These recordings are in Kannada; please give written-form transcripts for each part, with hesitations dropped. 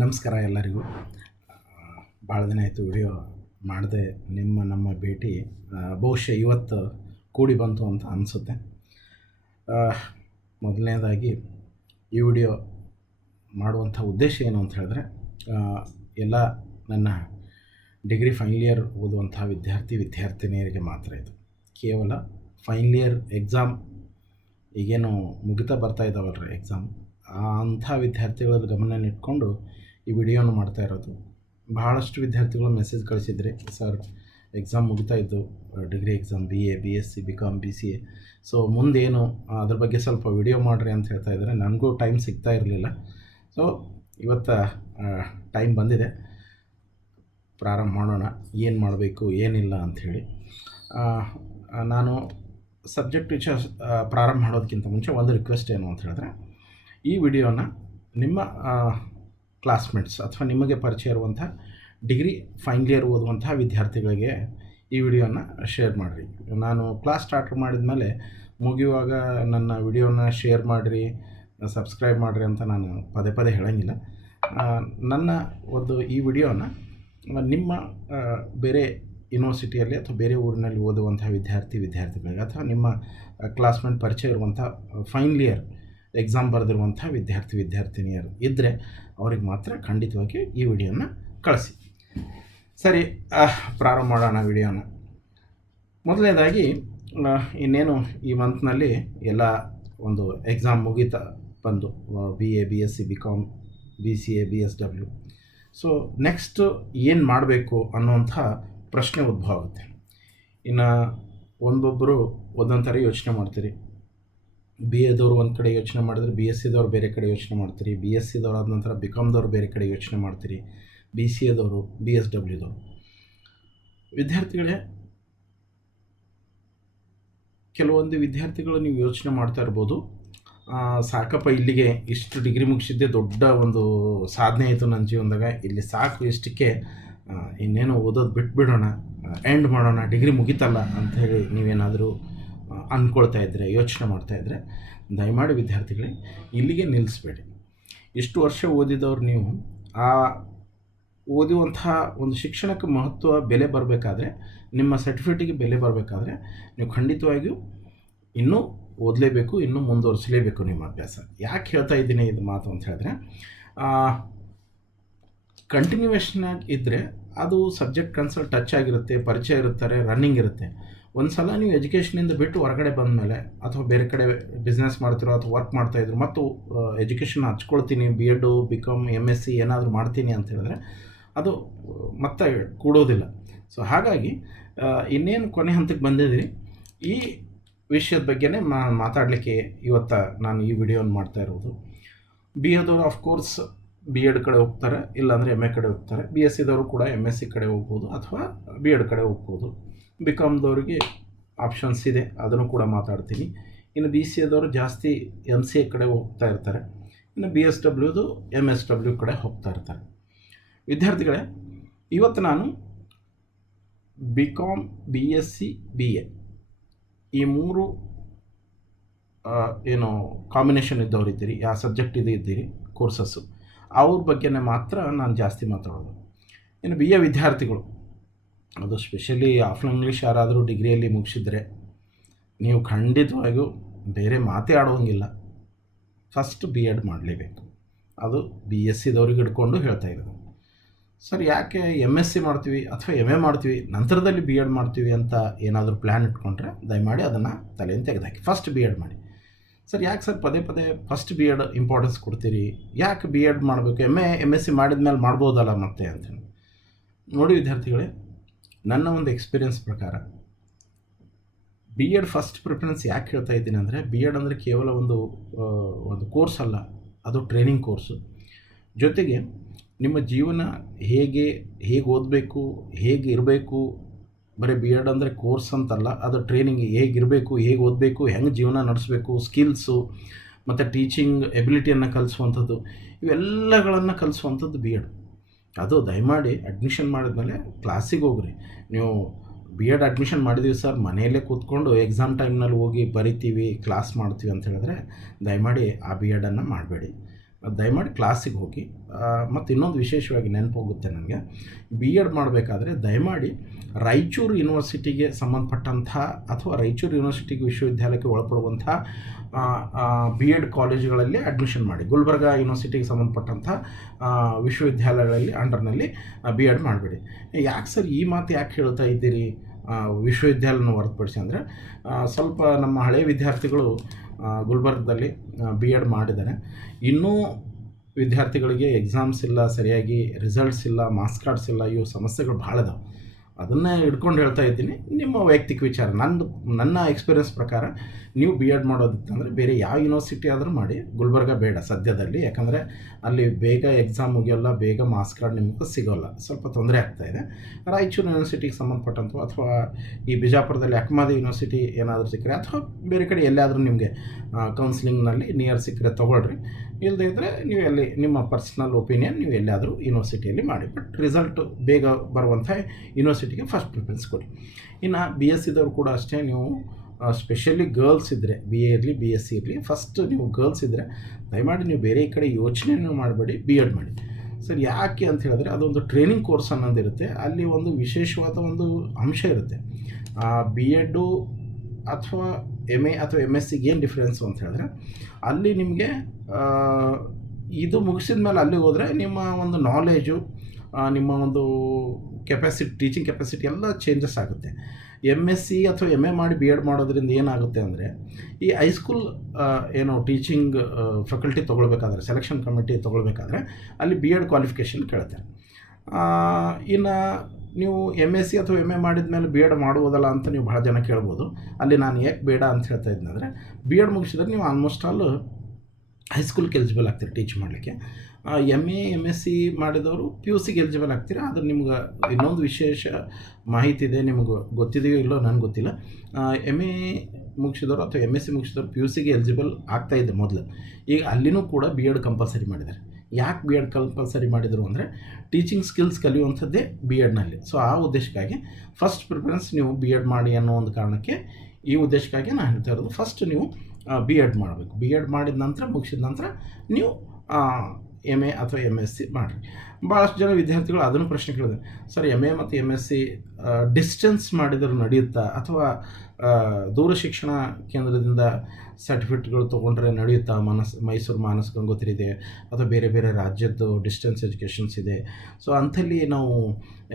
ನಮಸ್ಕಾರ ಎಲ್ಲರಿಗೂ. ಭಾಳ ದಿನ ಆಯಿತು ವಿಡಿಯೋ ಮಾಡದೆ. ನಮ್ಮ ಭೇಟಿ ಬಹುಶಃ ಇವತ್ತು ಕೂಡಿ ಬಂತು ಅಂತ ಅನಿಸುತ್ತೆ. ಮೊದಲನೇದಾಗಿ ಈ ವಿಡಿಯೋ ಮಾಡುವಂಥ ಉದ್ದೇಶ ಏನು ಅಂತ ಹೇಳಿದ್ರೆ, ಎಲ್ಲ ನನ್ನ ಡಿಗ್ರಿ ಫೈನಲ್ ಇಯರ್ ಓದುವಂಥ ವಿದ್ಯಾರ್ಥಿನಿಯರಿಗೆ ಮಾತ್ರ ಇದು. ಕೇವಲ ಫೈನಲ್ ಇಯರ್ ಎಕ್ಸಾಮ್ ಈಗೇನು ಮುಗಿತಾ ಬರ್ತಾ ಇದ್ದಾವಲ್ರಿ ಎಕ್ಸಾಮ್, ಅಂಥ ವಿದ್ಯಾರ್ಥಿಗಳ ಗಮನನಿಟ್ಕೊಂಡು ಈ ವಿಡಿಯೋನ ಮಾಡ್ತಾ ಇರೋದು. ಬಹಳಷ್ಟು ವಿದ್ಯಾರ್ಥಿಗಳು ಮೆಸೇಜ್ ಕಳಿಸಿದ್ರಿ, ಸರ್ ಎಕ್ಸಾಮ್ ಮುಗಿತಾ ಇದ್ದು, degree exam BA BSc BCom BCA, so ಮುಂದೇನು ಅದ್ರ ಬಗ್ಗೆ ಸ್ವಲ್ಪ ವಿಡಿಯೋ ಮಾಡಿರಿ ಅಂತ ಹೇಳ್ತಾ ಇದ್ದಾರೆ. ನನಗೂ ಟೈಮ್ ಸಿಗ್ತಾ ಇರಲಿಲ್ಲ. ಸೊ ಇವತ್ತು ಟೈಮ್ ಬಂದಿದೆ, ಪ್ರಾರಂಭ ಮಾಡೋಣ. ಏನು ಮಾಡಬೇಕು ಏನಿಲ್ಲ ಅಂಥೇಳಿ ನಾನು ಸಬ್ಜೆಕ್ಟ್ ಪ್ರಾರಂಭ ಮಾಡೋದಕ್ಕಿಂತ ಮುಂಚೆ ಒಂದು ರಿಕ್ವೆಸ್ಟ್ ಏನು ಅಂತ ಹೇಳಿದ್ರೆ, ಈ ವಿಡಿಯೋನ ನಿಮ್ಮ ಕ್ಲಾಸ್ಮೇಟ್ಸ್ ಅಥವಾ ನಿಮಗೆ ಪರಿಚಯ ಇರುವಂಥ ಡಿಗ್ರಿ ಫೈನಲ್ ಇಯರ್ ಓದುವಂಥ ವಿದ್ಯಾರ್ಥಿಗಳಿಗೆ ಈ ವಿಡಿಯೋನ ಶೇರ್ ಮಾಡಿರಿ. ನಾನು ಕ್ಲಾಸ್ ಸ್ಟಾರ್ಟ್ ಮಾಡಿದ ಮೇಲೆ ಮುಗಿಯುವಾಗ ನನ್ನ ವಿಡಿಯೋನ ಶೇರ್ ಮಾಡಿರಿ, ಸಬ್ಸ್ಕ್ರೈಬ್ ಮಾಡಿರಿ ಅಂತ ನಾನು ಪದೇ ಪದೇ ಹೇಳೋಂಗಿಲ್ಲ. ನನ್ನ ಒಂದು ಈ ವಿಡಿಯೋನ ನಿಮ್ಮ ಬೇರೆ ಯೂನಿವರ್ಸಿಟಿಯಲ್ಲಿ ಅಥವಾ ಬೇರೆ ಊರಿನಲ್ಲಿ ಓದುವಂಥ ವಿದ್ಯಾರ್ಥಿಗಳಿಗೆ ಅಥವಾ ನಿಮ್ಮ ಕ್ಲಾಸ್ಮೇಟ್ ಪರಿಚಯ ಇರುವಂಥ ಫೈನಲ್ ಇಯರ್ ಎಕ್ಸಾಮ್ ಬರೆದಿರುವಂಥ ವಿದ್ಯಾರ್ಥಿನಿಯರು ಇದ್ದರೆ ಅವ್ರಿಗೆ ಮಾತ್ರ ಖಂಡಿತವಾಗಿ ಈ ವಿಡಿಯೋನ ಕಳಿಸಿ. ಸರಿ, ಪ್ರಾರಂಭ ಮಾಡೋಣ ವಿಡಿಯೋನ. ಮೊದಲನೇದಾಗಿ ಇನ್ನೇನು ಈ ಮಂತ್ನಲ್ಲಿ ಎಲ್ಲ ಒಂದು ಎಕ್ಸಾಮ್ ಮುಗೀತಾ ಬಂದು BA BSc BCom BCA BSW. So next ಏನು ಮಾಡಬೇಕು ಅನ್ನುವಂಥ ಪ್ರಶ್ನೆ ಉದ್ಭವ ಆಗುತ್ತೆ. ಇನ್ನು ಒಬ್ಬೊಬ್ಬರು ಒಂದೊಂದು ಥರ ಯೋಚನೆ ಮಾಡ್ತೀರಿ. BAದವರು ಒಂದು ಕಡೆ ಯೋಚನೆ ಮಾಡಿದ್ರೆ, BScದವ್ರು ಬೇರೆ ಕಡೆ ಯೋಚನೆ ಮಾಡ್ತೀರಿ, BScದವ್ರು ಆದ ನಂತರ BComದವ್ರು ಬೇರೆ ಕಡೆ ಯೋಚನೆ ಮಾಡ್ತೀರಿ, BCAದವರು BSWದವರು. ವಿದ್ಯಾರ್ಥಿಗಳೇ, ಕೆಲವೊಂದು ವಿದ್ಯಾರ್ಥಿಗಳು ನೀವು ಯೋಚನೆ ಮಾಡ್ತಾ ಇರ್ಬೋದು, ಸಾಕಪ್ಪ ಇಲ್ಲಿಗೆ ಇಷ್ಟು ಡಿಗ್ರಿ ಮುಗಿಸಿದ್ದೆ ದೊಡ್ಡ ಒಂದು ಸಾಧನೆ ಆಯಿತು ನನ್ನ ಜೀವನದಾಗ, ಇಲ್ಲಿ ಸಾಕು, ಇಷ್ಟಕ್ಕೆ ಇನ್ನೇನು ಓದೋದು ಬಿಟ್ಬಿಡೋಣ, ಎಂಡ್ ಮಾಡೋಣ, ಡಿಗ್ರಿ ಮುಗಿತಲ್ಲ ಅಂಥೇಳಿ ನೀವೇನಾದರೂ ಅಂದ್ಕೊಳ್ತಾ ಇದ್ದರೆ, ಯೋಚನೆ ಮಾಡ್ತಾಯಿದ್ರೆ, ದಯಮಾಡಿ ವಿದ್ಯಾರ್ಥಿಗಳೇ ಇಲ್ಲಿಗೆ ನಿಲ್ಲಿಸ್ಬೇಡಿ. ಇಷ್ಟು ವರ್ಷ ಓದಿದವ್ರು ನೀವು ಆ ಓದುವಂಥ ಒಂದು ಶಿಕ್ಷಣಕ್ಕೆ ಮಹತ್ವ ಬೆಲೆ ಬರಬೇಕಾದ್ರೆ, ನಿಮ್ಮ ಸರ್ಟಿಫಿಕೇಟಿಗೆ ಬೆಲೆ ಬರಬೇಕಾದ್ರೆ ನೀವು ಖಂಡಿತವಾಗಿಯೂ ಇನ್ನೂ ಓದಲೇಬೇಕು, ಇನ್ನೂ ಮುಂದುವರಿಸಲೇಬೇಕು ನಿಮ್ಮ ಅಭ್ಯಾಸ. ಯಾಕೆ ಹೇಳ್ತಾ ಇದ್ದೀನಿ ಇದು ಮಾತು ಅಂತ ಹೇಳಿದ್ರೆ, ಕಂಟಿನ್ಯೂವೇಷನ್ ಆಗಿ ಇದ್ದರೆ ಅದು ಸಬ್ಜೆಕ್ಟ್ ಕನ್ಸಲ್ಟ್ ಟಚ್ ಆಗಿರುತ್ತೆ, ಪರಿಚಯ ಇರುತ್ತಾರೆ, ರನ್ನಿಂಗ್ ಇರುತ್ತೆ. ಒಂದು ಸಲ ನೀವು ಎಜುಕೇಷನಿಂದ ಬಿಟ್ಟು ಹೊರಗಡೆ ಬಂದ ಮೇಲೆ ಅಥವಾ ಬೇರೆ ಕಡೆ ಬಿಸ್ನೆಸ್ ಮಾಡ್ತಿರೋ ಅಥವಾ ವರ್ಕ್ ಮಾಡ್ತಾಯಿದ್ರು ಮತ್ತು ಎಜುಕೇಷನ್ ಹಚ್ಕೊಳ್ತೀನಿ, BEd BCom MSc ಏನಾದರೂ ಮಾಡ್ತೀನಿ ಅಂತ ಹೇಳಿದ್ರೆ ಅದು ಮತ್ತೆ ಕೂಡೋದಿಲ್ಲ. ಸೊ ಹಾಗಾಗಿ ಇನ್ನೇನು ಕೊನೆ ಹಂತಕ್ಕೆ ಬಂದಿದ್ದೀರಿ, ಈ ವಿಷಯದ ಬಗ್ಗೆನೇ ಮಾತಾಡಲಿಕ್ಕೆ ಇವತ್ತು ನಾನು ಈ ವಿಡಿಯೋನ ಮಾಡ್ತಾ ಇರೋದು. BAದವರು ಆಫ್ಕೋರ್ಸ್ BEd ಕಡೆ ಹೋಗ್ತಾರೆ, ಇಲ್ಲಾಂದರೆ MA ಕಡೆ ಹೋಗ್ತಾರೆ. BScದವರು ಕೂಡ MSc ಕಡೆ ಹೋಗ್ಬೋದು ಅಥವಾ BEd ಕಡೆ ಹೋಗ್ಬೋದು. BComದವ್ರಿಗೆ ಆಪ್ಷನ್ಸ್ ಇದೆ, ಅದನ್ನು ಕೂಡ ಮಾತಾಡ್ತೀನಿ. ಇನ್ನು BCAದವರು ಜಾಸ್ತಿ MCA ಕಡೆ ಹೋಗ್ತಾ ಇರ್ತಾರೆ. ಇನ್ನು BSWದು MSW ಕಡೆ ಹೋಗ್ತಾ ಇರ್ತಾರೆ. ವಿದ್ಯಾರ್ಥಿಗಳೇ, ಇವತ್ತು ನಾನು BCom BSc BA ಈ ಮೂರು ಏನು ಕಾಂಬಿನೇಷನ್ ಇದ್ದವ್ರು ಇದ್ದೀರಿ, ಯಾವ ಸಬ್ಜೆಕ್ಟ್ ಇದ್ದೀರಿ ಕೋರ್ಸಸ್ಸು, ಅವ್ರ ಬಗ್ಗೆನೇ ಮಾತ್ರ ನಾನು ಜಾಸ್ತಿ ಮಾತಾಡೋದು. ಇನ್ನು BA ವಿದ್ಯಾರ್ಥಿಗಳು, ಅದು ಸ್ಪೆಷಲಿ ಆಫ್ಲೈನ್ ಇಂಗ್ಲೀಷ್ ಯಾರಾದರೂ ಡಿಗ್ರಿಯಲ್ಲಿ ಮುಗಿಸಿದ್ರೆ ನೀವು ಖಂಡಿತವಾಗಿಯೂ ಬೇರೆ ಮಾತೇ ಆಡೋಂಗಿಲ್ಲ, ಫಸ್ಟ್ BEd ಮಾಡಲೇಬೇಕು. ಅದು BScದವ್ರಿಗೆ ಹಿಡ್ಕೊಂಡು ಹೇಳ್ತಾ ಇರೋದು. ಸರ್ ಯಾಕೆ MSc ಮಾಡ್ತೀವಿ ಅಥವಾ MA ಮಾಡ್ತೀವಿ ನಂತರದಲ್ಲಿ BEd ಮಾಡ್ತೀವಿ ಅಂತ ಏನಾದರೂ ಪ್ಲ್ಯಾನ್ ಇಟ್ಕೊಂಡ್ರೆ ದಯಮಾಡಿ ಅದನ್ನು ತಲೆಯನ್ನು ತೆಗೆದುಹಾಕಿ, ಫಸ್ಟ್ BEd ಮಾಡಿ. ಸರ್ ಯಾಕೆ ಸರ್ ಪದೇ ಪದೇ ಫಸ್ಟ್ BEd ಇಂಪಾರ್ಟೆನ್ಸ್ ಕೊಡ್ತೀರಿ, ಯಾಕೆ BEd ಮಾಡಬೇಕು, MSc ಮಾಡಿದ ಮೇಲೆ ಮಾಡ್ಬೋದಲ್ಲ ಮತ್ತೆ ಅಂತ ನೋಡಿ. ವಿದ್ಯಾರ್ಥಿಗಳೇ, ನನ್ನ ಒಂದು ಎಕ್ಸ್ಪೀರಿಯನ್ಸ್ ಪ್ರಕಾರ BEd ಫಸ್ಟ್ ಪ್ರಿಫರೆನ್ಸ್ ಯಾಕೆ ಹೇಳ್ತಾ ಇದ್ದೀನಿ ಅಂದರೆ, BEd ಅಂದರೆ ಕೇವಲ ಒಂದು ಕೋರ್ಸ್ ಅಲ್ಲ, ಅದು ಟ್ರೈನಿಂಗ್ ಕೋರ್ಸು. ಜೊತೆಗೆ ನಿಮ್ಮ ಜೀವನ ಹೇಗೆ ಓದಬೇಕು, ಹೇಗೆ ಇರಬೇಕು, ಬರೀ BEd ಅಂದರೆ ಕೋರ್ಸ್ ಅಂತಲ್ಲ, ಅದು ಟ್ರೈನಿಂಗ್ ಹೇಗಿರಬೇಕು, ಹೇಗೆ ಓದಬೇಕು, ಹೆಂಗೆ ಜೀವನ ನಡೆಸಬೇಕು, ಸ್ಕಿಲ್ಸು ಮತ್ತು ಟೀಚಿಂಗ್ ಎಬಿಲಿಟಿಯನ್ನು ಕಲಿಸುವಂಥದ್ದು, ಇವೆಲ್ಲಗಳನ್ನು ಕಲಿಸುವಂಥದ್ದು BEd. ಅದು ದಯಮಾಡಿ ಅಡ್ಮಿಷನ್ ಮಾಡಿದ್ಮೇಲೆ ಕ್ಲಾಸಿಗೆ ಹೋಗ್ರಿ. ನೀವು BEd ಅಡ್ಮಿಷನ್ ಮಾಡಿದ್ದೀವಿ ಸರ್, ಮನೆಯಲ್ಲೇ ಕೂತ್ಕೊಂಡು ಎಕ್ಸಾಮ್ ಟೈಮ್ನಲ್ಲಿ ಹೋಗಿ ಬರಿತೀವಿ, ಕ್ಲಾಸ್ ಮಾಡ್ತೀವಿ ಅಂತ ಹೇಳಿದ್ರೆ ದಯಮಾಡಿ ಆ BEdನ್ನು ಮಾಡಬೇಡಿ. ದಯಮಾಡಿ ಕ್ಲಾಸಿಗೆ ಹೋಗಿ. ಮತ್ತು ಇನ್ನೊಂದು ವಿಶೇಷವಾಗಿ ನೆನಪು ಹೋಗುತ್ತೆ ನನಗೆ, ಬಿ ಎಡ್ ಮಾಡಬೇಕಾದ್ರೆ ದಯಮಾಡಿ ರಾಯಚೂರು ಯೂನಿವರ್ಸಿಟಿಗೆ ಸಂಬಂಧಪಟ್ಟಂಥ ಅಥವಾ ರಾಯಚೂರು ಯೂನಿವರ್ಸಿಟಿಗೆ ವಿಶ್ವವಿದ್ಯಾಲಯಕ್ಕೆ ಒಳಪಡುವಂಥ ಬಿ ಎಡ್ ಕಾಲೇಜುಗಳಲ್ಲಿ ಅಡ್ಮಿಷನ್ ಮಾಡಿ. ಗುಲ್ಬರ್ಗಾ ಯೂನಿವರ್ಸಿಟಿಗೆ ಸಂಬಂಧಪಟ್ಟಂಥ ವಿಶ್ವವಿದ್ಯಾಲಯಗಳಲ್ಲಿ ಅಂಡರ್ನಲ್ಲಿ ಬಿ ಎಡ್ ಮಾಡಬೇಡಿ. ಯಾಕೆ ಸರ್ ಈ ಮಾತು ಯಾಕೆ ಹೇಳ್ತಾ ಇದ್ದೀರಿ ವಿಶ್ವವಿದ್ಯಾಲಯನ ಹೊರತುಪಡಿಸಿ ಅಂದರೆ, ಸ್ವಲ್ಪ ನಮ್ಮ ಹಳೆಯ ವಿದ್ಯಾರ್ಥಿಗಳು ಗುಲ್ಬರ್ಗದಲ್ಲಿ ಬಿ ಎಡ್ ಮಾಡಿದ್ದಾರೆ. ಇನ್ನೂ ವಿದ್ಯಾರ್ಥಿಗಳಿಗೆ ಎಕ್ಸಾಮ್ಸ್ ಇಲ್ಲ, ಸರಿಯಾಗಿ ರಿಸಲ್ಟ್ಸ್ ಇಲ್ಲ, ಮಾರ್ಕ್ಸ್ ಕಾರ್ಡ್ಸ್ ಇಲ್ಲ, ಇವು ಸಮಸ್ಯೆಗಳು ಭಾಳ ಇದಾವೆ. ಅದನ್ನೇ ಹಿಡ್ಕೊಂಡು ಹೇಳ್ತಾ ಇದ್ದೀನಿ. ನಿಮ್ಮ ವೈಯಕ್ತಿಕ ವಿಚಾರ. ನನ್ನ ಎಕ್ಸ್ಪೀರಿಯನ್ಸ್ ಪ್ರಕಾರ ನೀವು ಬಿ ಎಡ್ ಮಾಡೋದಿತ್ತಂದರೆ ಬೇರೆ ಯಾವ ಯೂನಿವರ್ಸಿಟಿ ಆದರೂ ಮಾಡಿ, ಗುಲ್ಬರ್ಗ ಬೇಡ ಸದ್ಯದಲ್ಲಿ. ಯಾಕಂದರೆ ಅಲ್ಲಿ ಬೇಗ ಎಕ್ಸಾಮ್ ಮುಗಿಯೋಲ್ಲ, ಬೇಗ ಮಾರ್ಕ್ಸ್ ಕಾರ್ಡ್ ನಿಮಗೆ ಸಿಗೋಲ್ಲ, ಸ್ವಲ್ಪ ತೊಂದರೆ ಆಗ್ತಾಯಿದೆ. ರಾಯಚೂರು ಯೂನಿವರ್ಸಿಟಿಗೆ ಸಂಬಂಧಪಟ್ಟಂಥ ಅಥವಾ ಈ ಬಿಜಾಪುರದಲ್ಲಿ ಅಕ್ಮಾದಿ ಯೂನಿವರ್ಸಿಟಿ ಏನಾದರೂ ಸಿಕ್ಕರೆ, ಅಥವಾ ಬೇರೆ ಕಡೆ ಎಲ್ಲಾದರೂ ನಿಮಗೆ ಕೌನ್ಸಿಲಿಂಗ್ನಲ್ಲಿ ನಿಯರ್ ಸಿಕ್ಕರೆ ತೊಗೊಳ್ರಿ. ಇಲ್ಲದೇ ಇದ್ದರೆ ನೀವು ಎಲ್ಲಿ ನಿಮ್ಮ ಪರ್ಸ್ನಲ್ ಒಪಿನಿಯನ್, ನೀವು ಎಲ್ಲಾದರೂ ಯೂನಿವರ್ಸಿಟಿಯಲ್ಲಿ ಮಾಡಿ. ಬಟ್ ರಿಸಲ್ಟ್ ಬೇಗ ಬರುವಂಥ ಯೂನಿವರ್ಸಿಟಿಗೆ ಫಸ್ಟ್ ಪ್ರಿಫರೆನ್ಸ್ ಕೊಡಿ. ಇನ್ನು ಬಿ ಎಸ್ ಸಿದವರು ಕೂಡ ಅಷ್ಟೇ, ನೀವು ಸ್ಪೆಷಲಿ ಗರ್ಲ್ಸ್ ಇದ್ದರೆ, ಬಿ ಎ ಇರಲಿ ಬಿ ಎಸ್ ಸಿ ಇರಲಿ, ಫಸ್ಟ್ ನೀವು ಗರ್ಲ್ಸ್ ಇದ್ದರೆ ದಯಮಾಡಿ ನೀವು ಬೇರೆ ಈ ಕಡೆ ಯೋಚನೆಯೂ ಮಾಡಬೇಡಿ, ಬಿ ಎಡ್ ಮಾಡಿ. ಸರ್ ಯಾಕೆ ಅಂತ ಹೇಳಿದ್ರೆ, ಅದೊಂದು ಟ್ರೈನಿಂಗ್ ಕೋರ್ಸ್ ಅನ್ನೋದಿರುತ್ತೆ. ಅಲ್ಲಿ ಒಂದು ವಿಶೇಷವಾದ ಒಂದು ಅಂಶ ಇರುತ್ತೆ. ಬಿ ಎಡ್ಡು ಅಥವಾ ಎಮ್ ಎ ಅಥವಾ ಎಮ್ ಎಸ್ ಸಿಗೆ ಏನು ಡಿಫ್ರೆನ್ಸು ಅಂತ ಹೇಳಿದ್ರೆ, ಅಲ್ಲಿ ನಿಮಗೆ ಇದು ಮುಗಿಸಿದ ಮೇಲೆ ಅಲ್ಲಿ ಹೋದರೆ ನಿಮ್ಮ ಒಂದು ನಾಲೇಜು, ನಿಮ್ಮ ಒಂದು ಕೆಪಾಸಿಟಿ, ಟೀಚಿಂಗ್ ಕೆಪಾಸಿಟಿ ಎಲ್ಲ ಚೇಂಜಸ್ ಆಗುತ್ತೆ. ಎಮ್ ಎಸ್ ಸಿ ಅಥವಾ ಎಮ್ ಎ ಮಾಡಿ ಬಿ ಎಡ್ ಮಾಡೋದ್ರಿಂದ ಏನಾಗುತ್ತೆ ಅಂದರೆ, ಈ ಹೈಸ್ಕೂಲ್ ಏನು ಟೀಚಿಂಗ್ ಫ್ಯಾಕಲ್ಟಿ ತೊಗೊಳ್ಬೇಕಾದ್ರೆ, ಸೆಲೆಕ್ಷನ್ ಕಮಿಟಿ ತೊಗೊಳ್ಬೇಕಾದ್ರೆ ಅಲ್ಲಿ ಬಿ ಎಡ್ ಕ್ವಾಲಿಫಿಕೇಷನ್ ಕೇಳ್ತಾರೆ. ಇನ್ನು ನೀವು ಎಮ್ ಎಸ್ ಸಿ ಅಥವಾ ಎಮ್ ಎ ಮಾಡಿದ ಮೇಲೆ ಬಿ ಎಡ್ ಮಾಡುವುದಲ್ಲ ಅಂತ ನೀವು ಭಾಳ ಜನ ಕೇಳ್ಬೋದು. ಅಲ್ಲಿ ನಾನು ಯಾಕೆ ಬೇಡ ಅಂತ ಹೇಳ್ತಾ ಇದ್ದೀನಿ ಅಂದರೆ, ಬಿ ಎಡ್ ಮುಗಿಸಿದ್ರೆ ನೀವು ಆಲ್ಮೋಸ್ಟ್ ಆಲ್ ಹೈಸ್ಕೂಲ್ಗೆ ಎಲಿಜಿಬಲ್ ಆಗ್ತೀರಿ ಟೀಚ್ ಮಾಡಲಿಕ್ಕೆ. M A M S C ಮಾಡಿದವರು ಪಿ ಯು ಸಿಗೆ ಎಲಿಜಿಬಲ್ ಆಗ್ತೀರಿ. ಆದರೆ ನಿಮ್ಗೆ ಇನ್ನೊಂದು ವಿಶೇಷ ಮಾಹಿತಿ ಇದೆ, ನಿಮಗೆ ಗೊತ್ತಿದೆಯೋ ಇಲ್ಲೋ ನನಗೆ ಗೊತ್ತಿಲ್ಲ. ಎಮ್ ಎ ಮುಗಿಸಿದವರು ಅಥವಾ ಎಮ್ ಎಸ್ ಸಿ ಮುಗಿಸಿದವರು ಪಿ ಯು ಸಿಗೆ ಎಲಿಜಿಬಲ್ ಆಗ್ತಾಯಿದ್ದೆ ಮೊದಲು. ಈಗ ಅಲ್ಲಿನೂ ಕೂಡ ಬಿ ಎಡ್ ಕಂಪಲ್ಸರಿ ಮಾಡಿದ್ದಾರೆ. ಯಾಕೆ ಬಿ ಎಡ್ ಕಂಪಲ್ಸರಿ ಮಾಡಿದರು ಅಂದರೆ, ಟೀಚಿಂಗ್ ಸ್ಕಿಲ್ಸ್ ಕಲಿಯುವಂಥದ್ದೇ ಬಿ ಎಡ್ನಲ್ಲಿ. ಸೊ ಆ ಉದ್ದೇಶಕ್ಕಾಗಿ ಫಸ್ಟ್ ಪ್ರಿಫರೆನ್ಸ್ ನೀವು ಬಿ ಎಡ್ ಮಾಡಿ ಅನ್ನೋ ಒಂದು ಕಾರಣಕ್ಕೆ, ಈ ಉದ್ದೇಶಕ್ಕಾಗಿ ನಾನು ಹೇಳ್ತಾ ಇರೋದು, ಫಸ್ಟ್ ನೀವು ಬಿ ಎಡ್ ಮಾಡಬೇಕು. ಬಿ ಎಡ್ ಮಾಡಿದ ನಂತರ, ಮುಗಿಸಿದ ನಂತರ ನೀವು ಎಮ್ ಎ ಅಥವಾ ಎಮ್ ಎಸ್ ಸಿ ಮಾಡಿರಿ. ಭಾಳಷ್ಟು ಜನ ವಿದ್ಯಾರ್ಥಿಗಳು ಅದನ್ನು ಪ್ರಶ್ನೆ ಕೇಳಿದೆ, ಸರ್ ಎಮ್ ಎ ಮತ್ತು ಎಮ್ ಎಸ್ ಸಿ ಡಿಸ್ಟೆನ್ಸ್ ಮಾಡಿದರೂ ನಡೆಯುತ್ತಾ, ಅಥವಾ ದೂರ ಶಿಕ್ಷಣ ಕೇಂದ್ರದಿಂದ ಸರ್ಟಿಫಿಕೇಟ್ಗಳು ತೊಗೊಂಡ್ರೆ ನಡೆಯುತ್ತಾ? ಮೈಸೂರು ಮಾನಸ್ ಗಂಗೋತ್ರಿ ಇದೆ, ಅಥವಾ ಬೇರೆ ಬೇರೆ ರಾಜ್ಯದ್ದು ಡಿಸ್ಟೆನ್ಸ್ ಎಜುಕೇಷನ್ಸ್ ಇದೆ. ಸೊ ಅಂಥಲ್ಲಿ ನಾವು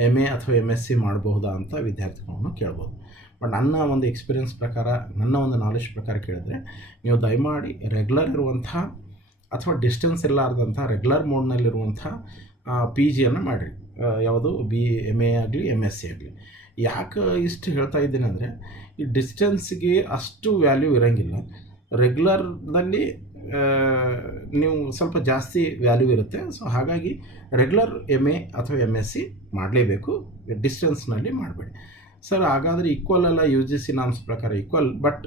ಎಮ್ ಎ ಅಥವಾ ಎಮ್ ಎಸ್ ಸಿ ಮಾಡಬಹುದಾ ಅಂತ ವಿದ್ಯಾರ್ಥಿಗಳನ್ನು ಕೇಳ್ಬೋದು. ಬಟ್ ನನ್ನ ಒಂದು ಎಕ್ಸ್ಪೀರಿಯನ್ಸ್ ಪ್ರಕಾರ, ನನ್ನ ಒಂದು ನಾಲೆಜ್ ಪ್ರಕಾರ ಕೇಳಿದ್ರೆ, ನೀವು ದಯಮಾಡಿ ರೆಗ್ಯುಲರ್ ಇರುವಂಥ ಅಥವಾ ಡಿಸ್ಟೆನ್ಸ್ ಇರಲಾರ್ದಂಥ ರೆಗ್ಯುಲರ್ ಮೋಡ್ನಲ್ಲಿರುವಂಥ ಪಿ ಜಿಯನ್ನು ಮಾಡಿರಿ. ಯಾವುದು ಎಮ್ ಎ ಆಗಲಿ ಎಮ್ ಎಸ್ ಸಿ ಆಗಲಿ. ಯಾಕೆ ಇಷ್ಟು ಹೇಳ್ತಾ ಇದ್ದೀನಿ ಅಂದರೆ, ಈ ಡಿಸ್ಟೆನ್ಸ್ಗೆ ಅಷ್ಟು ವ್ಯಾಲ್ಯೂ ಇರೋಂಗಿಲ್ಲ. ರೆಗ್ಯುಲರ್ದಲ್ಲಿ ನೀವು ಸ್ವಲ್ಪ ಜಾಸ್ತಿ ವ್ಯಾಲ್ಯೂ ಇರುತ್ತೆ. ಸೊ ಹಾಗಾಗಿ ರೆಗ್ಯುಲರ್ ಎಮ್ ಎ ಅಥವಾ ಎಮ್ ಎಸ್ ಸಿ ಮಾಡಲೇಬೇಕು, ಡಿಸ್ಟೆನ್ಸ್ನಲ್ಲಿ ಮಾಡಬೇಡಿ. ಸರ್ ಹಾಗಾದರೆ ಈಕ್ವಲ್ ಅಲ್ಲ, ಯು ಜಿ ಸಿ ನಾಮ್ಸ್ ಪ್ರಕಾರ ಈಕ್ವಲ್. ಬಟ್